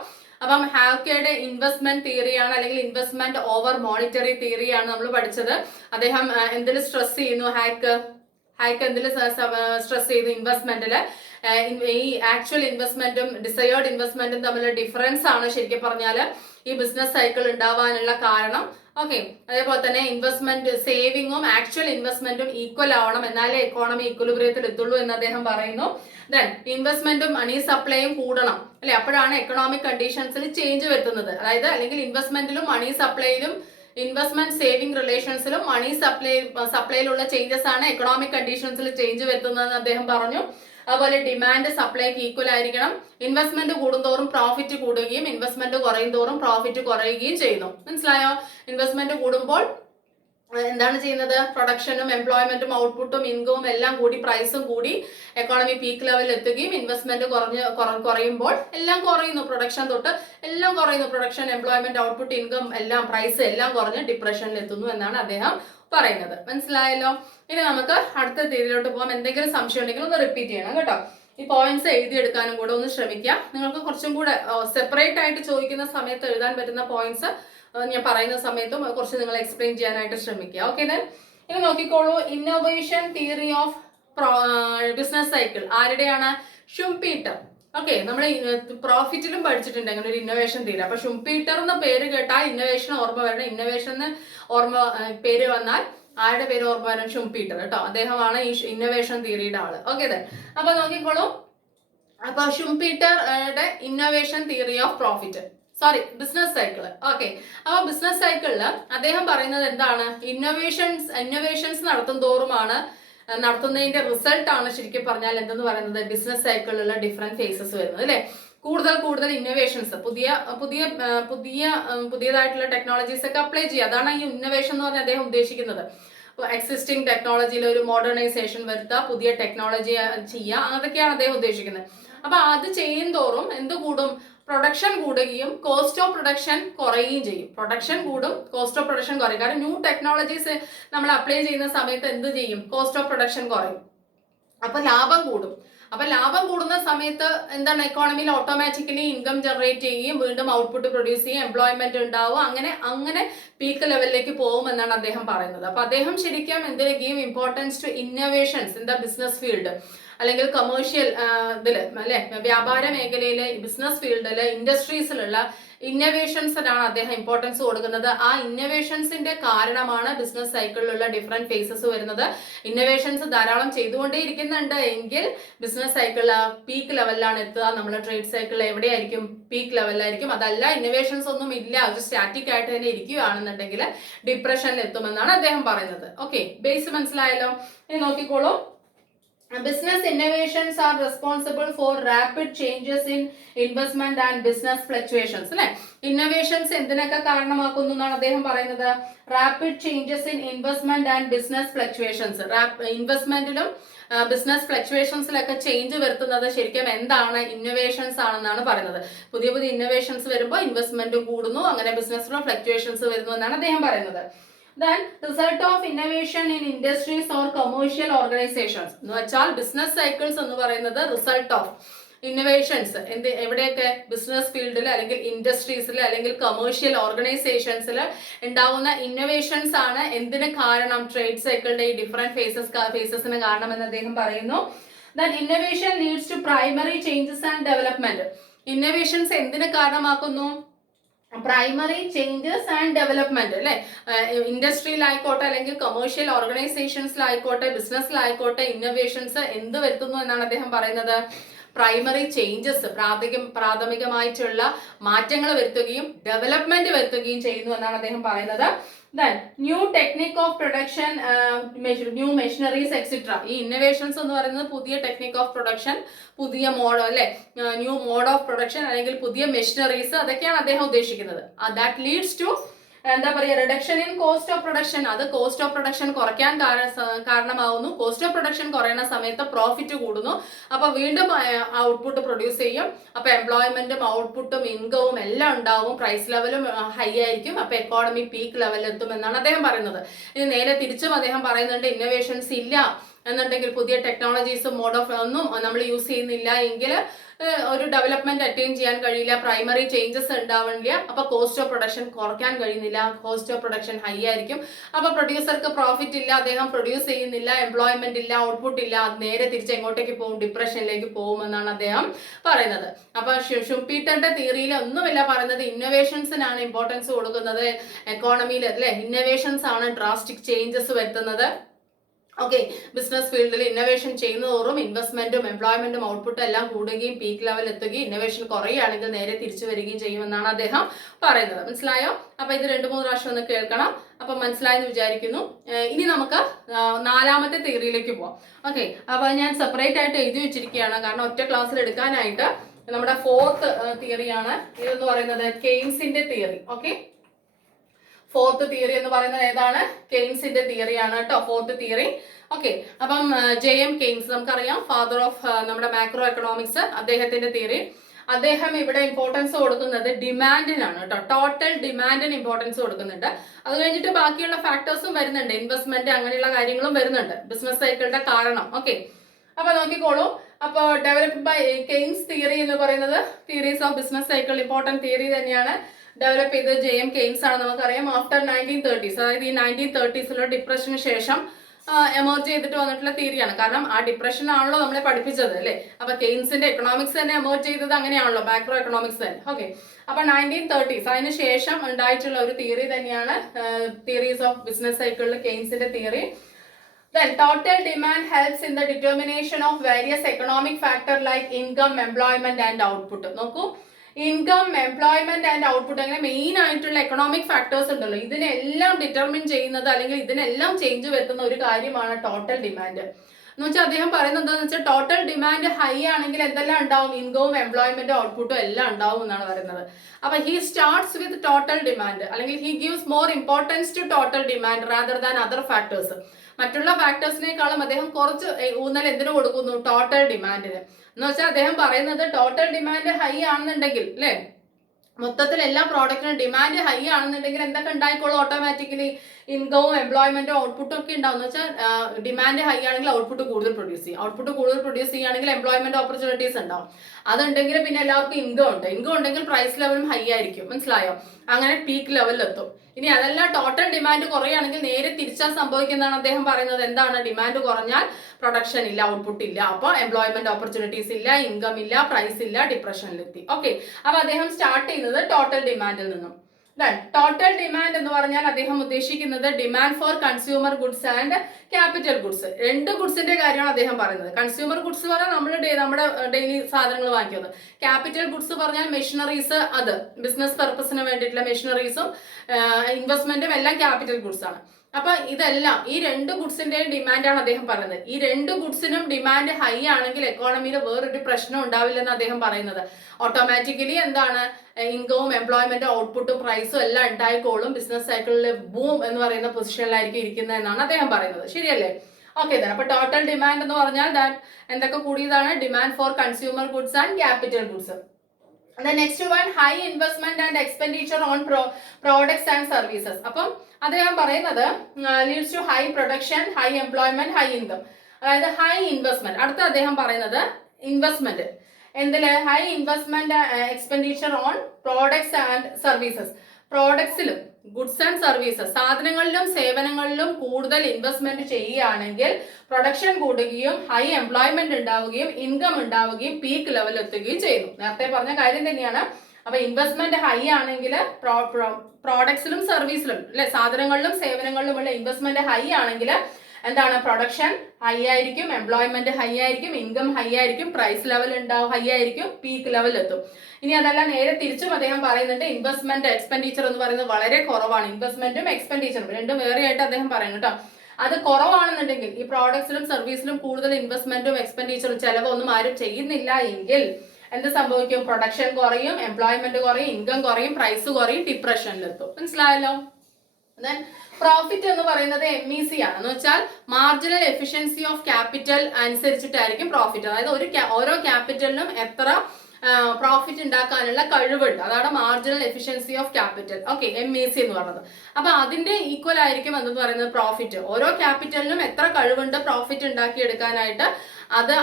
അപ്പം ഹാക്കയുടെ ഇൻവെസ്റ്റ്മെന്റ് തിയറിയാണ്, അല്ലെങ്കിൽ ഇൻവെസ്റ്റ്മെന്റ് ഓവർ മോണിറ്ററി തിയറിയാണ് നമ്മൾ പഠിച്ചത്. അദ്ദേഹം എന്തിൽ സ്ട്രെസ് ചെയ്യുന്നു? ഹാക്ക് എന്തിൽ സ്ട്രെസ് ചെയ്തു? ഇൻവെസ്റ്റ്മെന്റില് ഈ ആക്ച്വൽ ഇൻവെസ്റ്റ്മെന്റും ഡിസയേർഡ് ഇൻവെസ്റ്റ്മെന്റും തമ്മിലുള്ള ഡിഫറൻസ് ആണ് ശരിക്കും പറഞ്ഞാൽ ഈ ബിസിനസ് സൈക്കിൾ ഉണ്ടാവാനുള്ള കാരണം. ഓക്കെ, അതേപോലെ തന്നെ ഇൻവെസ്റ്റ്മെന്റ് സേവിങ്ങും ആക്ച്വൽ ഇൻവെസ്റ്റ്മെന്റും ഈക്വൽ ആവണം, എന്നാലേ എക്കോണമി ഇക്വലിബ്രിയത്തിൽ എത്തുള്ളൂ എന്ന് അദ്ദേഹം പറയുന്നു. ദെൻ ഇൻവെസ്റ്റ്മെന്റും മണി സപ്ലൈയും കൂടണം അല്ലെ, അപ്പോഴാണ് എക്കണോമിക് കണ്ടീഷൻസിൽ ചേഞ്ച് വരുത്തുന്നത്. അല്ലെങ്കിൽ ഇൻവെസ്റ്റ്മെന്റിലും മണി സപ്ലൈയിലും ഇൻവെസ്റ്റ്മെന്റ് സേവിംഗ് റിലേഷൻസിലും മണി സപ്ലൈയിലുള്ള ചേഞ്ചസ് ആണ് എക്കണോമിക് കണ്ടീഷൻസിൽ ചേഞ്ച് വരുത്തുന്നതെന്ന് അദ്ദേഹം പറഞ്ഞു. അതുപോലെ ഡിമാൻഡ് സപ്ലൈക്ക് ഈക്വൽ ആയിരിക്കണം. ഇൻവെസ്റ്റ്മെന്റ് കൂടുന്തോറും പ്രോഫിറ്റ് കൂടുകയും ഇൻവെസ്റ്റ്മെന്റ് കുറയും തോറും പ്രോഫിറ്റ് കുറയുകയും ചെയ്യുന്നു. മനസ്സിലായോ? ഇൻവെസ്റ്റ്മെന്റ് കൂടുമ്പോൾ എന്താണ് ചെയ്യുന്നത്? പ്രൊഡക്ഷനും എംപ്ലോയ്മെന്റും ഔട്ട്പുട്ടും ഇൻകവും എല്ലാം കൂടി, പ്രൈസും കൂടി എക്കോണമി പീക്ക് ലെവലിൽ എത്തുകയും ഇൻവെസ്റ്റ്മെന്റ് കുറയുമ്പോൾ എല്ലാം കുറയുന്നു. പ്രൊഡക്ഷൻ തൊട്ട് എല്ലാം കുറയുന്നു. പ്രൊഡക്ഷൻ, എംപ്ലോയ്മെന്റ്, ഔട്ട്പുട്ട്, ഇൻകം എല്ലാം, പ്രൈസ് എല്ലാം കുറഞ്ഞ് ഡിപ്രഷനിൽ എത്തുന്നു എന്നാണ് അദ്ദേഹം പറയുന്നത്. മനസ്സിലായല്ലോ? ഇനി നമുക്ക് അടുത്ത തിയറിയിലോട്ട് പോകാം. എന്തെങ്കിലും സംശയം ഉണ്ടെങ്കിൽ ഒന്ന് റിപ്പീറ്റ് ചെയ്യണം കേട്ടോ. ഈ പോയിന്റ്സ് എഴുതിയെടുക്കാനും കൂടെ ഒന്ന് ശ്രമിക്കുക. നിങ്ങൾക്ക് കുറച്ചും കൂടെ സെപ്പറേറ്റ് ആയിട്ട് ചോദിക്കുന്ന സമയത്ത് എഴുതാൻ പറ്റുന്ന പോയിന്റ്സ് ഞാൻ പറയുന്ന സമയത്തും കുറച്ച് നിങ്ങൾ എക്സ്പ്ലെയിൻ ചെയ്യാനായിട്ട് ശ്രമിക്കുക. ഓക്കെ, ദെൻ ഇനി നോക്കിക്കോളൂ. Innovation theory of business cycle ആരുടെയാണ്? ഷുംപീറ്റർ. ഓക്കെ, നമ്മൾ പ്രോഫിറ്റിലും പഠിച്ചിട്ടുണ്ട് അങ്ങനെ ഒരു ഇന്നോവേഷൻ തിയറി. അപ്പൊ ഷുംപീറ്റർ എന്ന പേര് കേട്ടാൽ ഇന്നോവേഷൻ ഓർമ്മ വരണം. ഇന്നോവേഷൻ ഓർമ്മ പേര് വന്നാൽ ആരുടെ പേര് ഓർമ്മ വരണം? ഷുംപീറ്റർ കേട്ടോ. അദ്ദേഹമാണ് ഈ ഇന്നോവേഷൻ തിയറിയുടെ ആള്. ഓക്കെ, ദെൻ അപ്പൊ നോക്കിക്കോളൂ. അപ്പൊ ഷുംപീറ്ററുടെ innovation theory of profit, sorry business cycle. Okay, അപ്പൊ ബിസിനസ് സൈക്കിളില് അദ്ദേഹം പറയുന്നത് എന്താണ്? ഇന്നോവേഷൻസ് നടത്തും തോറുമാണ് നടത്തുന്നതിന്റെ റിസൾട്ട് ആണ് ശരിക്കും പറഞ്ഞാൽ എന്തെന്ന് പറയുന്നത് ബിസിനസ് സൈക്കിളിലുള്ള ഡിഫറെന്റ് ഫേസസ് വരുന്നത് അല്ലെ. കൂടുതൽ ഇന്നോവേഷൻസ് പുതിയതായിട്ടുള്ള ടെക്നോളജീസ് ഒക്കെ അപ്ലൈ ചെയ്യുക. അതാണ് ഈ ഇന്നോവേഷൻ എന്ന് പറഞ്ഞാൽ അദ്ദേഹം ഉദ്ദേശിക്കുന്നത്. എക്സിസ്റ്റിംഗ് ടെക്നോളജിയിൽ ഒരു മോഡേണൈസേഷൻ വരുത്തുക, പുതിയ ടെക്നോളജി ചെയ്യുക, അതൊക്കെയാണ് അദ്ദേഹം ഉദ്ദേശിക്കുന്നത്. അപ്പൊ അത് ചെയ്യും തോറും എന്ത് കൂടും? പ്രൊഡക്ഷൻ കൂടുകയും കോസ്റ്റ് ഓഫ് പ്രൊഡക്ഷൻ കുറയുകയും ചെയ്യും. പ്രൊഡക്ഷൻ കൂടും, കോസ്റ്റ് ഓഫ് പ്രൊഡക്ഷൻ കുറയും. കാരണം ന്യൂ ടെക്നോളജീസ് നമ്മൾ അപ്ലൈ ചെയ്യുന്ന സമയത്ത് എന്ത് ചെയ്യും? കോസ്റ്റ് ഓഫ് പ്രൊഡക്ഷൻ കുറയും. അപ്പൊ ലാഭം കൂടും. അപ്പൊ ലാഭം കൂടുന്ന സമയത്ത് എന്താണ്? എക്കോണമിയിൽ ഓട്ടോമാറ്റിക്കലി ഇൻകം ജനറേറ്റ് ചെയ്യുകയും വീണ്ടും ഔട്ട്പുട്ട് പ്രൊഡ്യൂസ് ചെയ്യും, എംപ്ലോയ്മെന്റ് ഉണ്ടാവും, അങ്ങനെ പീക്ക് ലെവലിലേക്ക് പോകും എന്നാണ് അദ്ദേഹം പറയുന്നത്. അപ്പൊ അദ്ദേഹം ശരിക്കും എന്തിനൊക്കെയും importance to innovations in the business field അല്ലെങ്കിൽ കൊമേഴ്ഷ്യൽ ഇതില് അല്ലെ, വ്യാപാര മേഖലയിലെ ബിസിനസ് ഫീൽഡില് ഇൻഡസ്ട്രീസിലുള്ള ഇന്നോവേഷൻസിനാണ് അദ്ദേഹം ഇമ്പോർട്ടൻസ് കൊടുക്കുന്നത്. ആ ഇന്നോവേഷൻസിന്റെ കാരണമാണ് ബിസിനസ് സൈക്കിളിലുള്ള ഡിഫറെന്റ് ഫേസസ് വരുന്നത്. ഇന്നോവേഷൻസ് ധാരാളം ചെയ്തുകൊണ്ടേ ഇരിക്കുന്നുണ്ട് എങ്കിൽ ബിസിനസ് സൈക്കിൾ പീക്ക് ലെവലിലാണ് എത്തുക. നമ്മൾ ട്രേഡ് സൈക്കിൾ എവിടെയായിരിക്കും? പീക്ക് ലെവലിലായിരിക്കും. അതല്ല ഇന്നോവേഷൻസ് ഒന്നും ഇല്ല, അത് സ്റ്റാറ്റിക് ആയിട്ട് തന്നെ ഇരിക്കുകയാണെന്നുണ്ടെങ്കിൽ ഡിപ്രഷനിൽ എത്തുമെന്നാണ് അദ്ദേഹം പറയുന്നത്. ഓക്കെ, ബേസ് മനസ്സിലായല്ലോ? ഇനി നോക്കിക്കോളൂ. Business innovations are responsible for rapid changes in investment and business fluctuations. അല്ലെ, ഇന്നോവേഷൻസ് എന്തിനൊക്കെ കാരണമാക്കുന്നു എന്നാണ് അദ്ദേഹം പറയുന്നത്? Rapid changes in investment and business fluctuations. ഇൻവെസ്റ്റ്മെന്റിലും ബിസിനസ് ഫ്ലക്ച്വേഷൻസിലൊക്കെ ചേഞ്ച് വരുത്തുന്നത് ശരിക്കും എന്താണ്? ഇന്നോവേഷൻസ് ആണെന്നാണ് പറയുന്നത്. പുതിയ ഇന്നോവേഷൻസ് വരുമ്പോൾ ഇൻവെസ്റ്റ്മെന്റ് കൂടുന്നു, അങ്ങനെ ബിസിനസ്സിലും ഫ്ലക്ച്വേഷൻസ് വരുന്നു എന്നാണ് അദ്ദേഹം പറയുന്നത്. Then result of innovation in industries or commercial organizations എന്ന് വെച്ചാൽ ബിസിനസ് സൈക്കിൾസ് എന്ന് പറയുന്നത് റിസൾട്ട് ഓഫ് ഇന്നോവേഷൻസ് എവിടെയൊക്കെ? ബിസിനസ് ഫീൽഡിൽ അല്ലെങ്കിൽ ഇൻഡസ്ട്രീസിൽ അല്ലെങ്കിൽ കമേഴ്ഷ്യൽ ഓർഗനൈസേഷൻസിൽ ഉണ്ടാവുന്ന ഇന്നോവേഷൻസ് ആണ് എന്തിന് കാരണം? ട്രേഡ് സൈക്കിളിന്റെ ഈ ഡിഫറെന്റ് ഫേസസിന് കാരണം എന്ന് അദ്ദേഹം പറയുന്നു. Then innovation leads to primary changes and development. Innovations എന്തിന് കാരണമാക്കുന്നു? പ്രൈമറി ചേഞ്ചസ് ആൻഡ് ഡെവലപ്മെന്റ് അല്ലെ. ഇൻഡസ്ട്രിയിലായിക്കോട്ടെ അല്ലെങ്കിൽ കൊമേഴ്ഷ്യൽ ഓർഗനൈസേഷൻസിലായിക്കോട്ടെ ബിസിനസ്സിലായിക്കോട്ടെ ഇന്നോവേഷൻസ് എന്ത് വരുത്തുന്നു എന്നാണ് അദ്ദേഹം പറയുന്നത്? പ്രൈമറി ചേഞ്ചസ്, പ്രാഥമികമായിട്ടുള്ള മാറ്റങ്ങൾ വരുത്തുകയും ഡെവലപ്മെന്റ് വരുത്തുകയും ചെയ്യുന്നു എന്നാണ് അദ്ദേഹം പറയുന്നത്. Then new technique of production, new machineries etc. ഈ ഇന്നോവേഷൻസ് എന്ന് പറയുന്നത് പുതിയ ടെക്നിക് ഓഫ് പ്രൊഡക്ഷൻ, പുതിയ മോഡ് അല്ലെ, ന്യൂ മോഡ് ഓഫ് പ്രൊഡക്ഷൻ അല്ലെങ്കിൽ പുതിയ മെഷീനറീസ്, അതൊക്കെയാണ് അദ്ദേഹം ഉദ്ദേശിക്കുന്നത്. ദാറ്റ് ലീഡ്സ് ടു എന്താ പറയുക? Reduction in cost of production. അത് കോസ്റ്റ് ഓഫ് പ്രൊഡക്ഷൻ കുറയ്ക്കാൻ കാരണമാവുന്നു. കോസ്റ്റ് ഓഫ് പ്രൊഡക്ഷൻ കുറയുന്ന സമയത്ത് പ്രോഫിറ്റ് കൂടുന്നു. അപ്പൊ വീണ്ടും ഔട്ട്പുട്ട് പ്രൊഡ്യൂസ് ചെയ്യും. അപ്പൊ എംപ്ലോയ്മെന്റും ഔട്ട്പുട്ടും ഇൻകവും എല്ലാം ഉണ്ടാവും. പ്രൈസ് ലെവലും ഹൈ ആയിരിക്കും. അപ്പൊ എക്കോണമി പീക്ക് ലെവലിൽ എത്തും എന്നാണ് അദ്ദേഹം പറയുന്നത്. ഇനി നേരെ തിരിച്ചും അദ്ദേഹം പറയുന്നുണ്ട്, ഇന്നോവേഷൻസ് ഇല്ല എന്നുണ്ടെങ്കിൽ പുതിയ ടെക്നോളജീസും മോഡ് ഓഫ് ഒന്നും നമ്മൾ യൂസ് ചെയ്യുന്നില്ല എങ്കിൽ ഒരു ഡെവലപ്മെന്റ് അറ്റൈൻ ചെയ്യാൻ കഴിയില്ല, പ്രൈമറി ചേഞ്ചസ് ഉണ്ടാവില്ല. അപ്പൊ കോസ്റ്റ് ഓഫ് പ്രൊഡക്ഷൻ കുറയ്ക്കാൻ കഴിയുന്നില്ല, കോസ്റ്റ് ഓഫ് പ്രൊഡക്ഷൻ ഹൈ ആയിരിക്കും. അപ്പൊ പ്രൊഡ്യൂസർക്ക് പ്രോഫിറ്റ് ഇല്ല, അദ്ദേഹം പ്രൊഡ്യൂസ് ചെയ്യുന്നില്ല, എംപ്ലോയ്മെന്റ് ഇല്ല, ഔട്ട്പുട്ട് ഇല്ല, നേരെ തിരിച്ച് എങ്ങോട്ടേക്ക് പോകും? ഡിപ്രഷനിലേക്ക് പോകുമെന്നാണ് അദ്ദേഹം പറയുന്നത്. അപ്പൊ ഷുംപീറ്ററിന്റെ തിയറിയിൽ ഒന്നുമില്ല പറയുന്നത് ഇന്നോവേഷൻസിനാണ് ഇമ്പോർട്ടൻസ് കൊടുക്കുന്നത് എക്കോണമിയിൽ അല്ലെ. ഇന്നോവേഷൻസ് ആണ് ഡ്രാസ്റ്റിക് ചേഞ്ചസ് വരുത്തുന്നത്. ഓക്കെ, ബിസിനസ് ഫീൽഡിൽ ഇന്നോവേഷൻ ചെയ്യുന്നതോറും ഇൻവെസ്റ്റ്മെന്റും എംപ്ലോയ്മെന്റും ഔട്ട്പുട്ടും എല്ലാം കൂടുകയും പീക്ക് ലെവൽ എത്തുകയും ഇന്നോവേഷൻ കുറയുകയാണെങ്കിൽ നേരെ തിരിച്ചു വരികയും ചെയ്യുമെന്നാണ് അദ്ദേഹം പറയുന്നത്. മനസ്സിലായോ? അപ്പൊ ഇത് 2-3 പ്രാവശ്യം ഒന്ന് കേൾക്കണം. അപ്പൊ മനസ്സിലായെന്ന് വിചാരിക്കുന്നു. ഇനി നമുക്ക് 4ാമത്തെ തിയറിയിലേക്ക് പോവാം. ഓക്കെ, അപ്പൊ ഞാൻ സെപ്പറേറ്റ് ആയിട്ട് എഴുതി വെച്ചിരിക്കുകയാണ്, കാരണം ഒറ്റ ക്ലാസ്സിൽ എടുക്കാനായിട്ട്. നമ്മുടെ 4th തിയറിയാണ് ഇതെന്ന് പറയുന്നത്, കെയ്ൻസിന്റെ തിയറി. ഓക്കെ, 4th തിയറി എന്ന് പറയുന്നത് ഏതാണ്? കെയ്ൻസിന്റെ തിയറിയാണ് കേട്ടോ, 4th തിയറി. ഓക്കെ, അപ്പം JM കെയ്ൻസ് നമുക്കറിയാം, ഫാദർ ഓഫ് നമ്മുടെ മാക്രോ എക്കണോമിക്സ്, അദ്ദേഹത്തിന്റെ തിയറി. അദ്ദേഹം ഇവിടെ ഇമ്പോർട്ടൻസ് കൊടുക്കുന്നത് ഡിമാൻഡിനാണ് കേട്ടോ. ടോട്ടൽ ഡിമാൻഡിന് ഇമ്പോർട്ടൻസ് കൊടുക്കുന്നുണ്ട്. അത് കഴിഞ്ഞിട്ട് ബാക്കിയുള്ള ഫാക്ടേഴ്സും വരുന്നുണ്ട്, ഇൻവെസ്റ്റ്മെന്റ് അങ്ങനെയുള്ള കാര്യങ്ങളും വരുന്നുണ്ട്, ബിസിനസ് സൈക്കിളിന്റെ കാരണം. ഓക്കെ, അപ്പൊ നോക്കിക്കോളൂ. അപ്പോൾ ഡെവലപ്ഡ് ബൈ കെയ്ൻസ് തിയറി എന്ന് പറയുന്നത് theories of business cycle important theory തന്നെയാണ്. ഡെവലപ്പ് ചെയ്തത് JM കെയ്ൻസ് ആണ്. നമുക്കറിയാം ആഫ്റ്റർ 1930s, അതായത് ഈ 1930s ഡിപ്രഷന് ശേഷം എമർജ് ചെയ്തിട്ട് വന്നിട്ടുള്ള തിയറിയാണ്. കാരണം ആ ഡിപ്രഷൻ ആണല്ലോ നമ്മളെ പഠിപ്പിച്ചത് അല്ലേ. അപ്പൊ കെയ്ൻസിന്റെ എക്കണോമിക്സ് തന്നെ എമർജ് ചെയ്തത് അങ്ങനെയാണല്ലോ, മാക്രോ എക്കണോമിക്സ് തന്നെ. ഓക്കെ, അപ്പൊ 1930s അതിന് ശേഷം ഉണ്ടായിട്ടുള്ള ഒരു തിയറി തന്നെയാണ് തിയറീസ് ഓഫ് ബിസിനസ് സൈക്കിളിൽ കെയ്ൻസിന്റെ theory. Then total demand helps in the determination of various economic factors like income, employment and output. നോക്കൂ, ഇൻകം, എംപ്ലോയ്മെന്റ് ആൻഡ് ഔട്ട്പുട്ട്, അങ്ങനെ മെയിൻ ആയിട്ടുള്ള എക്കണോമിക് ഫാക്ടേഴ്സ് ഉണ്ടല്ലോ, ഇതിനെല്ലാം ഡിറ്റർമിൻ ചെയ്യുന്നത് അല്ലെങ്കിൽ ഇതിനെല്ലാം ചേഞ്ച് വരുത്തുന്ന ഒരു കാര്യമാണ് ടോട്ടൽ ഡിമാൻഡ് എന്ന് വെച്ചാൽ. അദ്ദേഹം പറയുന്നത് എന്താണെന്ന് വെച്ചാൽ ടോട്ടൽ ഡിമാൻഡ് ഹൈ ആണെങ്കിൽ എന്തെല്ലാം ഉണ്ടാവും, ഇൻകവും എംപ്ലോയ്മെന്റും ഔട്ട്പുട്ടും എല്ലാം ഉണ്ടാവും എന്നാണ് പറയുന്നത്. അപ്പൊ he starts with total demand, അല്ലെങ്കിൽ he gives more importance to total demand rather than other factors. മറ്റുള്ള ഫാക്ടേഴ്സിനേക്കാളും അദ്ദേഹം കുറച്ച് ഊന്നൽ എന്തിനു കൊടുക്കുന്നു, ടോട്ടൽ ഡിമാൻഡിന്. എന്ന് വെച്ചാൽ അദ്ദേഹം പറയുന്നത് ടോട്ടൽ ഡിമാൻഡ് ഹൈ ആണെന്നുണ്ടെങ്കിൽ അല്ലെ, മൊത്തത്തിൽ എല്ലാ പ്രോഡക്റ്റിനും ഡിമാൻഡ് ഹൈ ആണെന്നുണ്ടെങ്കിൽ എന്തൊക്കെ ഉണ്ടായിക്കോളും, ഓട്ടോമാറ്റിക്കലി ഇൻകവും എംപ്ലോയ്മെന്റും ഔട്ട്പുട്ടും ഒക്കെ ഉണ്ടാവും. എന്ന് വെച്ചാൽ ഡിമാൻഡ് ഹൈ ആണെങ്കിൽ ഔട്ട്പുട്ട് കൂടുതൽ പ്രൊഡ്യൂസ് ചെയ്യും, ഔട്ട്പുട്ട് കൂടുതൽ പ്രൊഡ്യൂസ് ചെയ്യുകയാണെങ്കിൽ എംപ്ലോയ്മെന്റ് ഓപ്പർച്യൂണിറ്റീസ് ഉണ്ടാവും. അതുണ്ടെങ്കിൽ പിന്നെ എല്ലാവർക്കും ഇൻകം ഉണ്ട്, ഇൻകം ഉണ്ടെങ്കിൽ പ്രൈസ് ലെവലും ഹൈ ആയിരിക്കും, മനസ്സിലായോ? അങ്ങനെ പീക്ക് ലെവലിലെത്തും. ഇനി അതല്ല ടോട്ടൽ ഡിമാൻഡ് കുറയുകയാണെങ്കിൽ നേരെ തിരിച്ചാ സംഭവിക്കുന്നതാണ് അദ്ദേഹം പറയുന്നത്. എന്താണ്, ഡിമാൻഡ് കുറഞ്ഞാൽ പ്രൊഡക്ഷൻ ഇല്ല, ഔട്ട്പുട്ട് ഇല്ല, അപ്പോൾ എംപ്ലോയ്മെന്റ് ഓപ്പർച്യൂണിറ്റീസ് ഇല്ല, ഇൻകം ഇല്ല, പ്രൈസ് ഇല്ല, ഡിപ്രഷനിലെത്തി. ഓക്കെ, അപ്പൊ അദ്ദേഹം സ്റ്റാർട്ട് ചെയ്യുന്നത് ടോട്ടൽ ഡിമാൻഡിൽ നിന്നും. ടോട്ടൽ ഡിമാൻഡ് എന്ന് പറഞ്ഞാൽ അദ്ദേഹം ഉദ്ദേശിക്കുന്നത് demand for consumer goods and capital goods. രണ്ട് ഗുഡ്സിന്റെ കാര്യമാണ് അദ്ദേഹം പറയുന്നത്. കൺസ്യൂമർ ഗുഡ്സ് പറഞ്ഞാൽ നമ്മുടെ ഡെയിലി സാധനങ്ങൾ വാങ്ങിക്കുന്നത്. ക്യാപിറ്റൽ ഗുഡ്സ് പറഞ്ഞാൽ മെഷീനറീസ്, അത് ബിസിനസ് പർപ്പസിന് വേണ്ടിയിട്ടുള്ള മെഷീനറീസും ഇൻവെസ്റ്റ്മെന്റും എല്ലാം ക്യാപിറ്റൽ ഗുഡ്സ് ആണ്. അപ്പൊ ഇതെല്ലാം ഈ രണ്ട് ഗുഡ്സിന്റെയും ഡിമാൻഡാണ് അദ്ദേഹം പറയുന്നത്. ഈ രണ്ട് ഗുഡ്സിനും ഡിമാൻഡ് ഹൈ ആണെങ്കിൽ എക്കോണമിയിൽ വേറൊരു പ്രശ്നം ഉണ്ടാവില്ലെന്ന് അദ്ദേഹം പറയുന്നത്. ഓട്ടോമാറ്റിക്കലി എന്താണ്, ഇൻകവും എംപ്ലോയ്മെന്റും ഔട്ട്പുട്ടും പ്രൈസും എല്ലാം ഉണ്ടായിക്കോളും, ബിസിനസ് സൈക്കിളിൽ ബൂം എന്ന് പറയുന്ന പൊസിഷനിലായിരിക്കും ഇരിക്കുന്നത് എന്നാണ് അദ്ദേഹം പറയുന്നത്. ശരിയല്ലേ? ഓക്കെ, തന്നെ. അപ്പൊ ടോട്ടൽ ഡിമാൻഡ് എന്ന് പറഞ്ഞാൽ എന്തൊക്കെ കൂടിയതാണ്, demand for consumer goods and capital goods. The next one, high investment and expenditure on products and services. അപ്പം അദ്ദേഹം പറയുന്നത് leads to high production, high employment, high income. അതായത് ഹൈ ഇൻവെസ്റ്റ്മെന്റ്. അടുത്ത അദ്ദേഹം പറയുന്നത് ഇൻവെസ്റ്റ്മെന്റ് എന്തില്, high investment expenditure on products and services. പ്രോഡക്ട്സിലും goods and services, സാധനങ്ങളിലും സേവനങ്ങളിലും കൂടുതൽ ഇൻവെസ്റ്റ്മെന്റ് ചെയ്യുകയാണെങ്കിൽ പ്രൊഡക്ഷൻ കൂടുകയും ഹൈ എംപ്ലോയ്മെന്റ് ഉണ്ടാവുകയും ഇൻകം ഉണ്ടാവുകയും പീക്ക് ലെവലിൽ എത്തുകയും ചെയ്യുന്നു. നേരത്തെ പറഞ്ഞ കാര്യം തന്നെയാണ്. അപ്പൊ ഇൻവെസ്റ്റ്മെന്റ് ഹൈ ആണെങ്കിൽ പ്രോഡക്ട്സിലും സർവീസിലും അല്ലെ, സാധനങ്ങളിലും സേവനങ്ങളിലുമുള്ള ഇൻവെസ്റ്റ്മെന്റ് ഹൈ ആണെങ്കിൽ എന്താണ്, പ്രൊഡക്ഷൻ ഹൈ ആയിരിക്കും, എംപ്ലോയ്മെന്റ് ഹൈ ആയിരിക്കും, ഇൻകം ഹൈ ആയിരിക്കും, പ്രൈസ് ലെവൽ ഉണ്ടാവും ഹൈ ആയിരിക്കും, പീക്ക് ലെവൽ എത്തും. ഇനി അതല്ല, നേരെ തിരിച്ചും അദ്ദേഹം പറയുന്നുണ്ട് ഇൻവെസ്റ്റ്മെന്റ് എക്സ്പെൻഡിച്ചർ എന്ന് പറയുന്നത് വളരെ കുറവാണ്. ഇൻവെസ്റ്റ്മെന്റും എക്സ്പെൻഡിച്ചറും രണ്ടും വേറെ ആയിട്ട് അദ്ദേഹം പറയുന്നു കേട്ടോ. അത് കുറവാണെന്നുണ്ടെങ്കിൽ, ഈ പ്രോഡക്ട്സിലും സർവീസിലും കൂടുതൽ ഇൻവെസ്റ്റ്മെന്റും എക്സ്പെൻഡിച്ചറും ചെലവൊന്നും ആരും ചെയ്യുന്നില്ല എങ്കിൽ എന്ത് സംഭവിക്കും, പ്രൊഡക്ഷൻ കുറയും, എംപ്ലോയ്മെന്റ് കുറയും, ഇൻകം കുറയും, പ്രൈസ് കുറയും, ഡിപ്രഷനിലെത്തും. മനസ്സിലായല്ലോ? പ്രോഫിറ്റ് എന്ന് പറയുന്നത് MEC ആണ്. എന്ന് വെച്ചാൽ മാർജിനൽ എഫിഷ്യൻസി ഓഫ് ക്യാപിറ്റൽ അനുസരിച്ചിട്ടായിരിക്കും പ്രോഫിറ്റ്. അതായത് ഓരോ ക്യാപിറ്റലിനും എത്ര പ്രോഫിറ്റ് ഉണ്ടാക്കാനുള്ള കഴിവുണ്ട്, അതാണ് marginal efficiency of capital. Okay, MEC എന്ന് പറയുന്നത്. അപ്പൊ അതിന്റെ ഈക്വൽ ആയിരിക്കും എന്തെന്ന് പറയുന്നത് പ്രോഫിറ്റ്. ഓരോ ക്യാപിറ്റലിനും എത്ര കഴിവുണ്ട് പ്രോഫിറ്റ് ഉണ്ടാക്കിയെടുക്കാനായിട്ട്,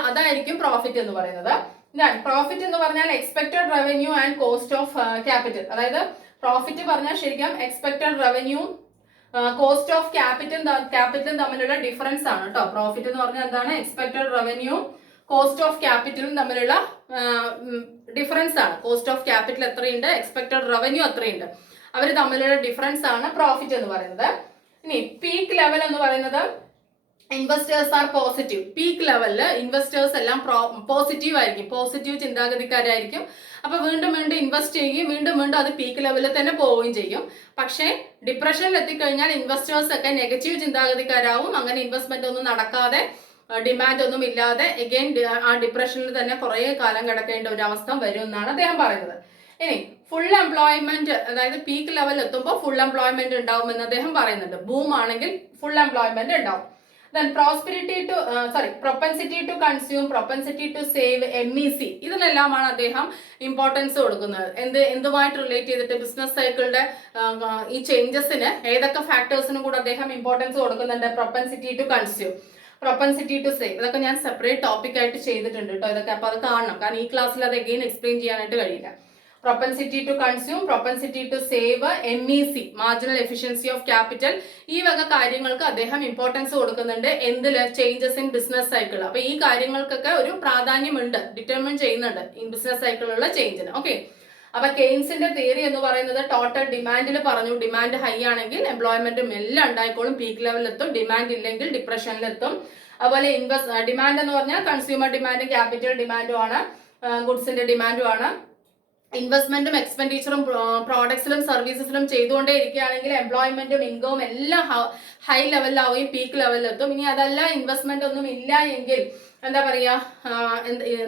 അതായിരിക്കും പ്രോഫിറ്റ് എന്ന് പറയുന്നത്. പ്രോഫിറ്റ് എന്ന് പറഞ്ഞാൽ expected revenue and cost of capital. അതായത് പ്രോഫിറ്റ് പറഞ്ഞാൽ ശരിക്കും എക്സ്പെക്ടഡ് റവന്യൂ കോസ്റ്റ് ഓഫ് ക്യാപിറ്റലും തമ്മിലുള്ള ഡിഫറൻസ് ആണ് കേട്ടോ. പ്രോഫിറ്റ് എന്ന് പറഞ്ഞാൽ എന്താണ്, എക്സ്പെക്ടഡ് റവന്യൂ കോസ്റ്റ് ഓഫ് ക്യാപിറ്റലും തമ്മിലുള്ള ഡിഫറൻസ് ആണ്. കോസ്റ്റ് ഓഫ് ക്യാപിറ്റൽ എത്രയുണ്ട്, എക്സ്പെക്ടഡ് റവന്യൂ എത്രയുണ്ട്, അവർ തമ്മിലുള്ള ഡിഫറൻസ് ആണ് പ്രോഫിറ്റ് എന്ന് പറയുന്നത്. ഇനി പീക്ക് ലെവൽ എന്ന് പറയുന്നത് ഇൻവെസ്റ്റേഴ്സ് ആർ പോസിറ്റീവ്. പീക്ക് ലെവലിൽ ഇൻവെസ്റ്റേഴ്സ് എല്ലാം പോസിറ്റീവ് ആയിരിക്കും, പോസിറ്റീവ് ചിന്താഗതിക്കാരായിരിക്കും. അപ്പൊ വീണ്ടും വീണ്ടും ഇൻവെസ്റ്റ് ചെയ്യുകയും വീണ്ടും വീണ്ടും അത് പീക്ക് ലെവലിൽ തന്നെ പോവുകയും ചെയ്യും. പക്ഷേ ഡിപ്രഷനിൽ എത്തിക്കഴിഞ്ഞാൽ ഇൻവെസ്റ്റേഴ്സ് ഒക്കെ നെഗറ്റീവ് ചിന്താഗതിക്കാരാവും. അങ്ങനെ ഇൻവെസ്റ്റ്മെന്റ് ഒന്നും നടക്കാതെ, ഡിമാൻഡ് ഒന്നും ഇല്ലാതെ എഗെയിൻ ആ ഡിപ്രഷനിൽ തന്നെ കുറെ കാലം കിടക്കേണ്ട ഒരു അവസ്ഥ വരും എന്നാണ് അദ്ദേഹം പറയുന്നത്. ഇനി ഫുൾ എംപ്ലോയ്മെന്റ്, അതായത് പീക്ക് ലെവൽ എത്തുമ്പോൾ ഫുൾ എംപ്ലോയ്മെന്റ് ഉണ്ടാവും എന്ന് അദ്ദേഹം പറയുന്നുണ്ട്. ബൂം ആണെങ്കിൽ ഫുൾ എംപ്ലോയ്മെന്റ് ഉണ്ടാവും. Then propensity to consume, propensity to save, MEC, ഇതിനെല്ലാമാണ് അദ്ദേഹം ഇമ്പോർട്ടൻസ് കൊടുക്കുന്നത്. എന്തുമായിട്ട് റിലേറ്റ് ചെയ്തിട്ട് ബിസിനസ് സൈക്കിളിന്റെ ഈ ചേഞ്ചസിന് ഏതൊക്കെ ഫാക്ടേഴ്സിനും കൂടെ അദ്ദേഹം ഇമ്പോർട്ടൻസ് കൊടുക്കുന്നുണ്ട്? Propensity to consume, propensity to save, ഇതൊക്കെ ഞാൻ സെപ്പറേറ്റ് ടോപ്പിക് ആയിട്ട് ചെയ്തിട്ടുണ്ട് കേട്ടോ ഇതൊക്കെ. അപ്പൊ അത് കാണണം, കാരണം ഈ ക്ലാസ്സിൽ അത് എഗെയിൻ എക്സ്പ്ലെയിൻ ചെയ്യാനായിട്ട് കഴിയില്ല. Propensity to consume, propensity to save, MEC, marginal efficiency of capital, ഈ വക കാര്യങ്ങൾക്ക് അദ്ദേഹം ഇമ്പോർട്ടൻസ് കൊടുക്കുന്നുണ്ട്. എന്തില്? Changes in business cycle. അപ്പൊ ഈ കാര്യങ്ങൾക്കൊക്കെ ഒരു പ്രാധാന്യമുണ്ട്, ഡിറ്റർമിൻ ചെയ്യുന്നുണ്ട് ഇൻ ബിസിനസ് സൈക്കിളിലുള്ള ചേഞ്ചിന്. ഓക്കെ, അപ്പൊ കെയ്ൻസിന്റെ തിയറി എന്ന് പറയുന്നത് ടോട്ടൽ ഡിമാൻഡിൽ പറഞ്ഞു, ഡിമാൻഡ് ഹൈ ആണെങ്കിൽ എംപ്ലോയ്മെന്റും എല്ലാം ഉണ്ടായിക്കോളും, പീക്ക് ലെവലിലെത്തും. ഡിമാൻഡ് ഇല്ലെങ്കിൽ ഡിപ്രഷനിലെത്തും. അതുപോലെ ഡിമാൻഡ് എന്ന് പറഞ്ഞാൽ കൺസ്യൂമർ ഡിമാൻഡും ക്യാപിറ്റൽ ഡിമാൻഡും ആണ്, ഗുഡ്സിന്റെ ഡിമാൻഡും ആണ്. ഇൻവെസ്റ്റ്മെന്റും എക്സ്പെൻഡിച്ചറും പ്രോഡക്ട്സിലും സർവീസസിലും ചെയ്തുകൊണ്ടേ ഇരിക്കുകയാണെങ്കിൽ എംപ്ലോയ്മെന്റും ഇൻകവും എല്ലാം ഹൈ ലെവലിലാവുകയും പീക്ക് ലെവലിലെത്തും. ഇനി അതല്ല, ഇൻവെസ്റ്റ്മെന്റ് ഒന്നും ഇല്ല എങ്കിൽ, എന്താ പറയാ,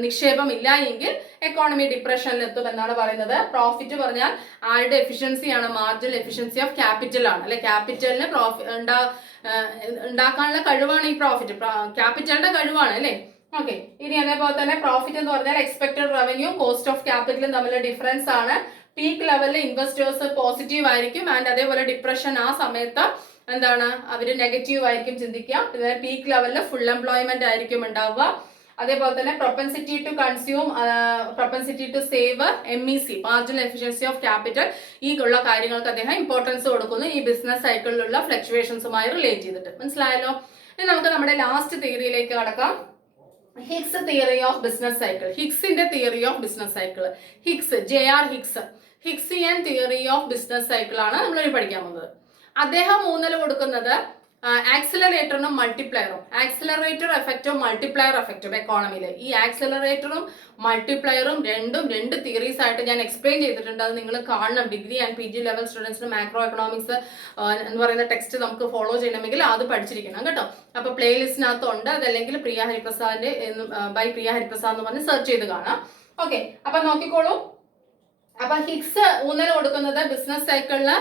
നിക്ഷേപം ഇല്ല എങ്കിൽ എക്കോണമി ഡിപ്രഷനിലെത്തും എന്നാണ് പറയുന്നത്. പ്രോഫിറ്റ് പറഞ്ഞാൽ ആരുടെ എഫിഷ്യൻസിയാണ്? മാർജിനൽ എഫിഷ്യൻസി ഓഫ് ക്യാപിറ്റൽ ആണ് അല്ലെ. ക്യാപിറ്റലിന് ഉണ്ടാക്കാനുള്ള കഴിവാണ് ഈ പ്രോഫിറ്റ്, ക്യാപിറ്റലിന്റെ കഴിവാണ് അല്ലെ. ഓക്കെ, ഇനി അതേപോലെ തന്നെ പ്രോഫിറ്റ് എന്ന് പറഞ്ഞാൽ എക്സ്പെക്ടഡ് റവന്യൂ കോസ്റ്റ് ഓഫ് ക്യാപിറ്റലും തമ്മിലുള്ള ഡിഫറൻസ് ആണ്. പീക്ക് ലെവലിൽ ഇൻവെസ്റ്റേഴ്സ് പോസിറ്റീവ് ആയിരിക്കും, ആൻഡ് അതേപോലെ ഡിപ്രഷൻ ആ സമയത്ത് എന്താണ്, അവര് നെഗറ്റീവ് ആയിരിക്കും ചിന്തിക്കുക. പിന്നെ പീക്ക് ലെവലിൽ ഫുൾ എംപ്ലോയ്മെന്റ് ആയിരിക്കും ഉണ്ടാവുക. അതേപോലെ തന്നെ propensity to consume, propensity to save, MEC, marginal efficiency of capital, ഈ ഉള്ള കാര്യങ്ങൾക്ക് അദ്ദേഹം ഇമ്പോർട്ടൻസ് കൊടുക്കുന്നു ഈ ബിസിനസ് സൈക്കിളിലുള്ള ഫ്ലക്ച്വേഷൻസുമായി റിലേറ്റ് ചെയ്തിട്ട്. മനസ്സിലായല്ലോ? ഇനി നമുക്ക് നമ്മുടെ ലാസ്റ്റ് തിയറിയിലേക്ക് കടക്കാം. Hicks theory of business cycle. ഹിഗ്സിന്റെ theory of business cycle. JR Hicks, Hicksian theory of business cycle ആണ് നമ്മൾ പഠിക്കാൻ പോകുന്നത്. അദ്ദേഹം ഊന്നൽ കൊടുക്കുന്നത് ആക്സിലറേറ്ററിനും മൾട്ടിപ്ലയറും, ആക്സിലറേറ്റർ എഫക്റ്റും മൾട്ടിപ്ലയർ എഫക്റ്റും എക്കോണമിയിൽ. ഈ ആക്സിലറേറ്ററും മൾട്ടിപ്ലയറും രണ്ട് തിയറീസ് ആയിട്ട് ഞാൻ എക്സ്പ്ലെയിൻ ചെയ്തിട്ടുണ്ട്. അത് നിങ്ങൾ കാണണം. ഡിഗ്രി ആൻഡ് PG ലെവൽ സ്റ്റുഡൻസിന് മാക്രോ എക്കണോമിക്സ് എന്ന് പറയുന്ന ടെക്സ്റ്റ് നമുക്ക് ഫോളോ ചെയ്യണമെങ്കിൽ അത് പഠിച്ചിരിക്കണം കേട്ടോ. അപ്പൊ പ്ലേലിസ്റ്റിനകത്തുണ്ട്, അതല്ലെങ്കിൽ പ്രിയ ഹരിപ്രസാദിന്റെ ബൈ പ്രിയ ഹരിപ്രസാദ് എന്ന് പറഞ്ഞ് സെർച്ച് ചെയ്ത് കാണാം. ഓക്കെ, അപ്പൊ നോക്കിക്കോളൂ. അപ്പൊ ഹിഗ്സ് ഊന്നൽ കൊടുക്കുന്നത് ബിസിനസ് സൈക്കിളില്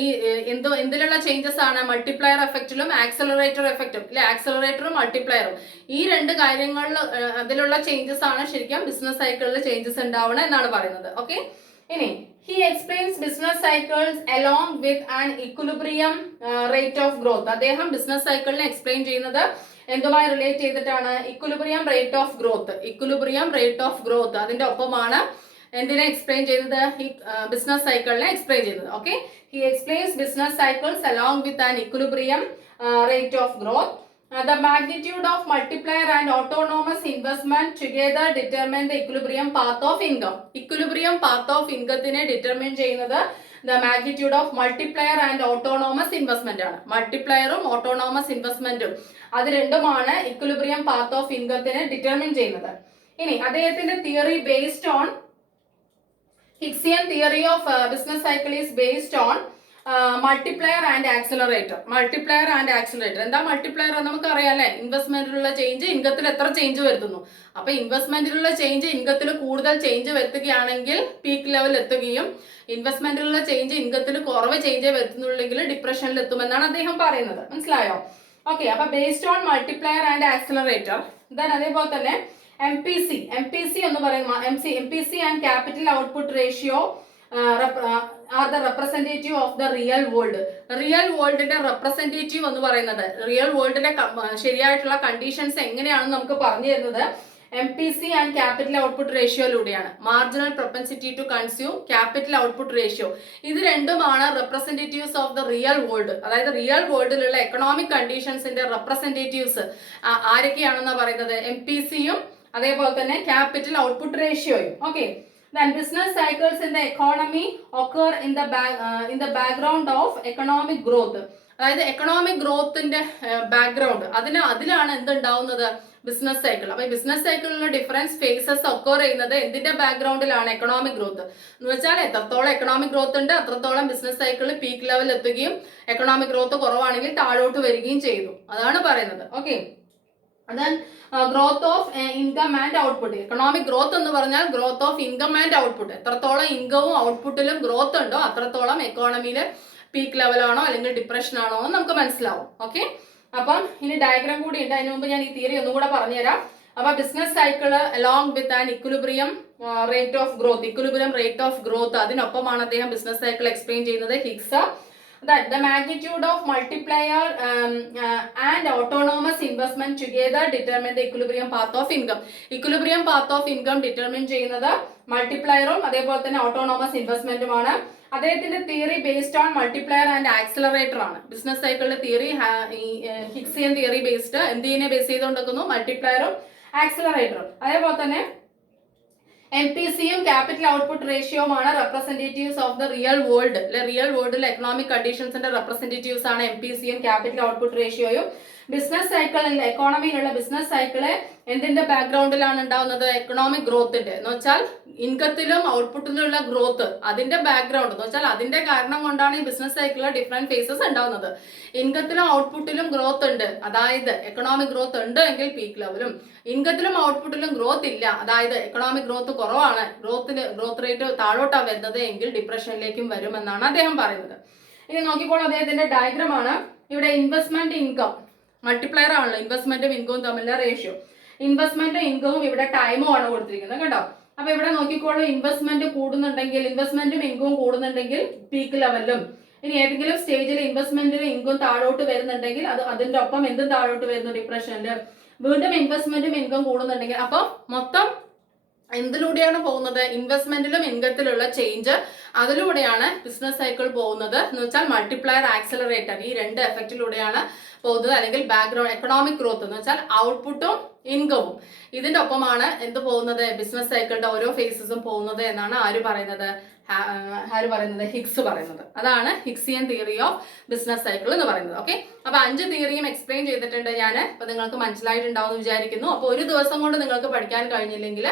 ഈ എന്തിലുള്ള ചേഞ്ചസ് ആണ്? മൾട്ടിപ്ലയർ എഫക്റ്റിലും ആക്സലറേറ്റർ എഫക്റ്റും അല്ലെ. ആക്സലറേറ്ററും മൾട്ടിപ്ലയറും ഈ രണ്ട് കാര്യങ്ങളിൽ അതിലുള്ള ചേഞ്ചസ് ആണ് ശരിക്കും ബിസിനസ് സൈക്കിളിൽ ചേഞ്ചസ് ഉണ്ടാവണം എന്നാണ് പറയുന്നത്. ഓക്കെ, ഇനി he explains business cycles along with an equilibrium rate of growth. അദ്ദേഹം ബിസിനസ് സൈക്കിളിനെ എക്സ്പ്ലെയിൻ ചെയ്യുന്നത് എന്തുമായി റിലേറ്റ് ചെയ്തിട്ടാണ്? Equilibrium rate of growth. Equilibrium rate of growth അതിന്റെ ഒപ്പമാണ് എന്തിനെ എക്സ്പ്ലെയിൻ ചെയ്തത്? ബിസിനസ് സൈക്കിളിനെ എക്സ്പ്ലെയിൻ ചെയ്തത്. Okay, he explains business cycles along with an equilibrium rate of growth. The magnitude of multiplier and autonomous investment together determine the equilibrium path of income. Equilibrium path of income-നെ determine ചെയ്യുന്നത് the magnitude of multiplier and autonomous investment ആണ്. മൾട്ടിപ്ലയറും autonomous ഇൻവെസ്റ്റ്മെന്റും അത് രണ്ടുമാണ് equilibrium path of ഇൻകത്തിനെ determine ചെയ്യുന്നത്. ഇനി അദ്ദേഹത്തിന്റെ theory based on Higsian theory of business cycle is based on multiplier and accelerator. Multiplier and accelerator. എന്താ multiplier? നമുക്ക് അറിയാം അല്ലെ. ഇൻവെസ്റ്റ്മെന്റിലുള്ള ചേഞ്ച് ഇൻകത്തിൽ എത്ര ചേഞ്ച് വരുത്തുന്നു. അപ്പൊ ഇൻവെസ്റ്റ്മെന്റിലുള്ള ചേഞ്ച് ഇൻകത്തിൽ കൂടുതൽ ചേഞ്ച് വരുത്തുകയാണെങ്കിൽ പീക്ക് ലെവൽ എത്തുകയും, ഇൻവെസ്റ്റ്മെന്റിലുള്ള ചേഞ്ച് ഇൻകത്തിൽ കുറവ് ചേഞ്ച് വരുത്തുന്നുണ്ടെങ്കിൽ ഡിപ്രഷനിൽ എത്തുമെന്നാണ് അദ്ദേഹം പറയുന്നത്. മനസ്സിലായോ? ഓക്കെ, അപ്പൊ based on multiplier and accelerator. Then അതേപോലെ തന്നെ MPC എന്ന് പറയുന്ന MPC and capital output ratio are the representative of the real world. Real വേൾഡിന്റെ റെപ്രസെന്റേറ്റീവ് എന്ന് പറയുന്നത്, റിയൽ വേൾഡിന്റെ ശരിയായിട്ടുള്ള കണ്ടീഷൻസ് എങ്ങനെയാണെന്ന് നമുക്ക് പറഞ്ഞു തരുന്നത് MPC ആൻഡ് ക്യാപിറ്റൽ ഔട്ട്പുട്ട് റേഷ്യോയിലൂടെയാണ്. Marginal propensity to consume, capital output ratio, ഇത് രണ്ടുമാണ് representatives of the real world. അതായത് റിയൽ വേൾഡിലുള്ള എക്കണോമിക് കണ്ടീഷൻസിന്റെ റെപ്രസെന്റേറ്റീവ്സ് ആരൊക്കെയാണെന്ന് പറയുന്നത്? MPCയും അതേപോലെ തന്നെ ക്യാപിറ്റൽ ഔട്ട്പുട്ട് റേഷ്യോയും. Okay, then business cycles in the economy occur in the background of economic growth. അതായത് എക്കണോമിക് ഗ്രോത്തിന്റെ ബാക്ക്ഗ്രൗണ്ട് അതിലാണ് എന്തുണ്ടാവുന്നത്? Business cycle. അപ്പൊ ബിസിനസ് സൈക്കിളിലുള്ള ഡിഫറൻസ് ഫേസസ് ഒക്കർ ചെയ്യുന്നത് എന്തിന്റെ ബാക്ക്ഗ്രൗണ്ടിലാണ്? എക്കണോമിക് ഗ്രോത്ത് എന്ന് വെച്ചാൽ എത്രത്തോളം എക്കണോമിക് ഗ്രോത്ത് ഉണ്ട് അത്രത്തോളം ബിസിനസ് സൈക്കിളിൽ പീക്ക് ലെവൽ എത്തുകയും എക്കണോമിക് ഗ്രോത്ത് കുറവാണെങ്കിൽ താഴോട്ട് വരികയും ചെയ്തു. അതാണ് പറയുന്നത്. Okay, then growth of income and output. Economic growth എന്ന് പറഞ്ഞാൽ growth of income and output. എത്രത്തോളം ഇൻകവും ഔട്ട്പുട്ടിലും ഗ്രോത്ത് ഉണ്ടോ അത്രത്തോളം എക്കോണമിയിൽ പീക്ക് ലെവലാണോ അല്ലെങ്കിൽ ഡിപ്രഷൻ ആണോ എന്ന് നമുക്ക് മനസ്സിലാവും. ഓക്കെ, അപ്പം ഇനി ഡയഗ്രാം കൂടി ഉണ്ട്. അതിന് മുമ്പ് ഞാൻ ഈ തിയറി ഒന്നും കൂടെ പറഞ്ഞുതരാം. അപ്പൊ business cycle along with an equilibrium rate of growth അതിനൊപ്പമാണ് അദ്ദേഹം ബിസിനസ് സൈക്കിൾ എക്സ്പ്ലെയിൻ ചെയ്യുന്നത്. Hicks that the magnitude of multiplier and autonomous investment together determine the equilibrium path of income. Equilibrium path of income determine ചെയ്യുന്നത് മൾട്ടിപ്ലയറും അതേപോലെ തന്നെ autonomous ഇൻവെസ്റ്റ്മെന്റുമാണ്. അദ്ദേഹത്തിന്റെ theory based on multiplier and accelerator ആണ്. Business സൈക്കിളിന്റെ theory Hicksian theory based എന്തിനെ base ചെയ്തുകൊണ്ടിരിക്കുന്നു? മൾട്ടിപ്ലയറും ആക്സിലറേറ്ററും. അതേപോലെ തന്നെ MPCയും ക്യാപിറ്റൽ ഔട്ട്പുട്ട് റേഷ്യോമാണ് representatives of the real world. Real വേൾഡിലെ എക്കണോമിക് കണ്ടീഷൻസിന്റെ റെപ്രസെന്റേറ്റീവ്സ് ആണ് MPCയും ക്യാപിറ്റൽ ഔട്ട്പുട്ട് റേഷ്യോയും. ബിസിനസ് സൈക്കിളിൽ എക്കോണമിയിലുള്ള ബിസിനസ് സൈക്കിള് എന്തിന്റെ ബാക്ക്ഗ്രൗണ്ടിലാണ് ഉണ്ടാവുന്നത്? എക്കണോമിക് ഗ്രോത്തിന്റെ എന്ന് വെച്ചാൽ ഇൻകത്തിലും ഔട്ട്പുട്ടിലുള്ള ഗ്രോത്ത്, അതിന്റെ ബാക്ക്ഗ്രൗണ്ട് എന്ന് വെച്ചാൽ അതിന്റെ കാരണം കൊണ്ടാണ് ഈ ബിസിനസ് സൈക്കിളിലെ ഡിഫറെന്റ് ഫേസസ് ഉണ്ടാവുന്നത്. ഇൻകത്തിലും ഔട്ട്പുട്ടിലും ഗ്രോത്ത് ഉണ്ട്, അതായത് എക്കണോമിക് ഗ്രോത്ത് ഉണ്ട് എങ്കിൽ പീക്ക് ലെവലും, ഇൻകത്തിലും ഔട്ട്പുട്ടിലും ഗ്രോത്ത് ഇല്ല, അതായത് എക്കണോമിക് ഗ്രോത്ത് കുറവാണ്, ഗ്രോത്ത് റേറ്റ് താഴോട്ടാണ് വരുന്നത് എങ്കിൽ ഡിപ്രഷനിലേക്കും വരുമെന്നാണ് അദ്ദേഹം പറയുന്നത്. ഇനി നോക്കിക്കോൾ, അദ്ദേഹത്തിന്റെ ഡയഗ്രാം ആണ്. ഇവിടെ ഇൻവെസ്റ്റ്മെന്റ് ഇൻകം മൾട്ടിപ്ലയർ ആണല്ലോ, ഇൻവെസ്റ്റ്മെന്റും ഇൻകവും തമ്മിലുള്ള റേഷ്യോ. ഇൻവെസ്റ്റ്മെന്റും ഇൻകവും ഇവിടെ ടൈമും ആണ് കൊടുത്തിരിക്കുന്നത് കേട്ടോ. അപ്പൊ ഇവിടെ നോക്കിക്കോളൂ, ഇൻവെസ്റ്റ്മെന്റ് കൂടുന്നുണ്ടെങ്കിൽ, ഇൻവെസ്റ്റ്മെന്റും ഇൻകവും കൂടുന്നുണ്ടെങ്കിൽ പീക്ക് ലെവലിലും, ഇനി ഏതെങ്കിലും സ്റ്റേജിൽ ഇൻവെസ്റ്റ്മെന്റിലും ഇൻകം താഴോട്ട് വരുന്നുണ്ടെങ്കിൽ അതിന്റെ ഒപ്പം എന്തും താഴോട്ട് വരുന്നു? ഡിപ്രഷനില്. വീണ്ടും ഇൻവെസ്റ്റ്മെന്റും ഇൻകം കൂടുന്നുണ്ടെങ്കിൽ, അപ്പൊ മൊത്തം എന്തിലൂടെയാണ് പോകുന്നത്? ഇൻവെസ്റ്റ്മെന്റിലും ഇൻകത്തിലുള്ള ചേഞ്ച്, അതിലൂടെയാണ് ബിസിനസ് സൈക്കിൾ പോകുന്നത്. എന്ന് വെച്ചാൽ മൾട്ടിപ്ലയർ ആക്സിലറേറ്റർ, ഈ രണ്ട് എഫക്റ്റിലൂടെയാണ് പോകുന്നത്. അല്ലെങ്കിൽ ബാക്ക്ഗ്രൗണ്ട് എക്കണോമിക് ഗ്രോത്ത് എന്ന് വെച്ചാൽ ഔട്ട്പുട്ടും ഇൻകവും, ഇതിന്റെ ഒപ്പമാണ് എന്ത് പോകുന്നത്? ബിസിനസ് സൈക്കിളിന്റെ ഓരോ ഫേസസും പോകുന്നത് എന്നാണ് ആര് പറയുന്നത്? ഹിഗ്സ് പറയുന്നത്. അതാണ് ഹിഗ്സിയൻ തിയറി ഓഫ് ബിസിനസ് സൈക്കിൾ എന്ന് പറയുന്നത്. ഓക്കെ, അപ്പൊ 5 തിയറിയും എക്സ്പ്ലെയിൻ ചെയ്തിട്ടുണ്ട് ഞാൻ. അപ്പൊ നിങ്ങൾക്ക് മനസ്സിലായിട്ടുണ്ടാവും വിചാരിക്കുന്നു. അപ്പൊ ഒരു ദിവസം കൊണ്ട് നിങ്ങൾക്ക് പഠിക്കാൻ കഴിഞ്ഞില്ലെങ്കിൽ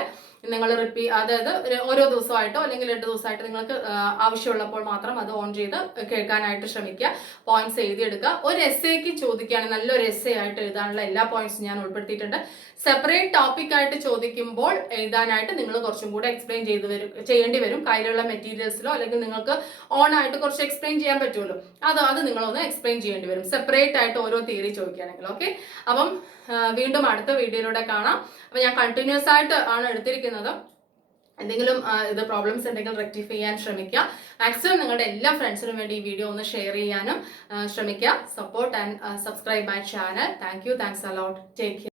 നിങ്ങൾ അതായത് ഓരോ ദിവസമായിട്ടോ അല്ലെങ്കിൽ 2 ദിവസമായിട്ടോ നിങ്ങൾക്ക് ആവശ്യമുള്ളപ്പോൾ മാത്രം അത് ഓൺ ചെയ്ത് കേൾക്കാനായിട്ട് ശ്രമിക്കുക. പോയിന്റ്സ് എഴുതിയെടുക്കുക. ഒരു എസ്സേക്ക് ചോദിക്കുകയാണെങ്കിൽ നല്ലൊരു എസ്സേ ആയിട്ട് എഴുതാനുള്ള എല്ലാ പോയിന്റ്സും ഞാൻ ഉൾപ്പെടുത്തിയിട്ടുണ്ട്. സെപ്പറേറ്റ് ടോപ്പിക് ആയിട്ട് ചോദിക്കുമ്പോൾ എഴുതാനായിട്ട് നിങ്ങൾ കുറച്ചും കൂടെ എക്സ്പ്ലെയിൻ ചെയ്യേണ്ടി വരും. കയ്യിലുള്ള മെറ്റീരിയൽസിലോ അല്ലെങ്കിൽ നിങ്ങൾക്ക് ഓൺ ആയിട്ട് കുറച്ച് എക്സ്പ്ലെയിൻ ചെയ്യാൻ പറ്റുമല്ലോ, അത് നിങ്ങളൊന്ന് എക്സ്പ്ലെയിൻ ചെയ്യേണ്ടി വരും സെപ്പറേറ്റ് ആയിട്ട് ഓരോ തിയറി ചോദിക്കുകയാണെങ്കിൽ. ഓക്കെ, അപ്പം വീണ്ടും അടുത്ത വീഡിയോയിലൂടെ കാണാം. അപ്പൊ ഞാൻ കണ്ടിന്യൂസ് ആയിട്ട് ആണ് എടുത്തിരിക്കുന്നത്. എന്തെങ്കിലും ഇത് പ്രോബ്ലംസ് ഉണ്ടെങ്കിൽ റെക്ടിഫൈ ചെയ്യാൻ ശ്രമിക്കുക. മാക്സിമം നിങ്ങളുടെ എല്ലാ ഫ്രണ്ട്സിനും വേണ്ടി ഈ വീഡിയോ ഒന്ന് ഷെയർ ചെയ്യാനും ശ്രമിക്കുക. Support and subscribe my channel. Thank you, thanks a lot, take care.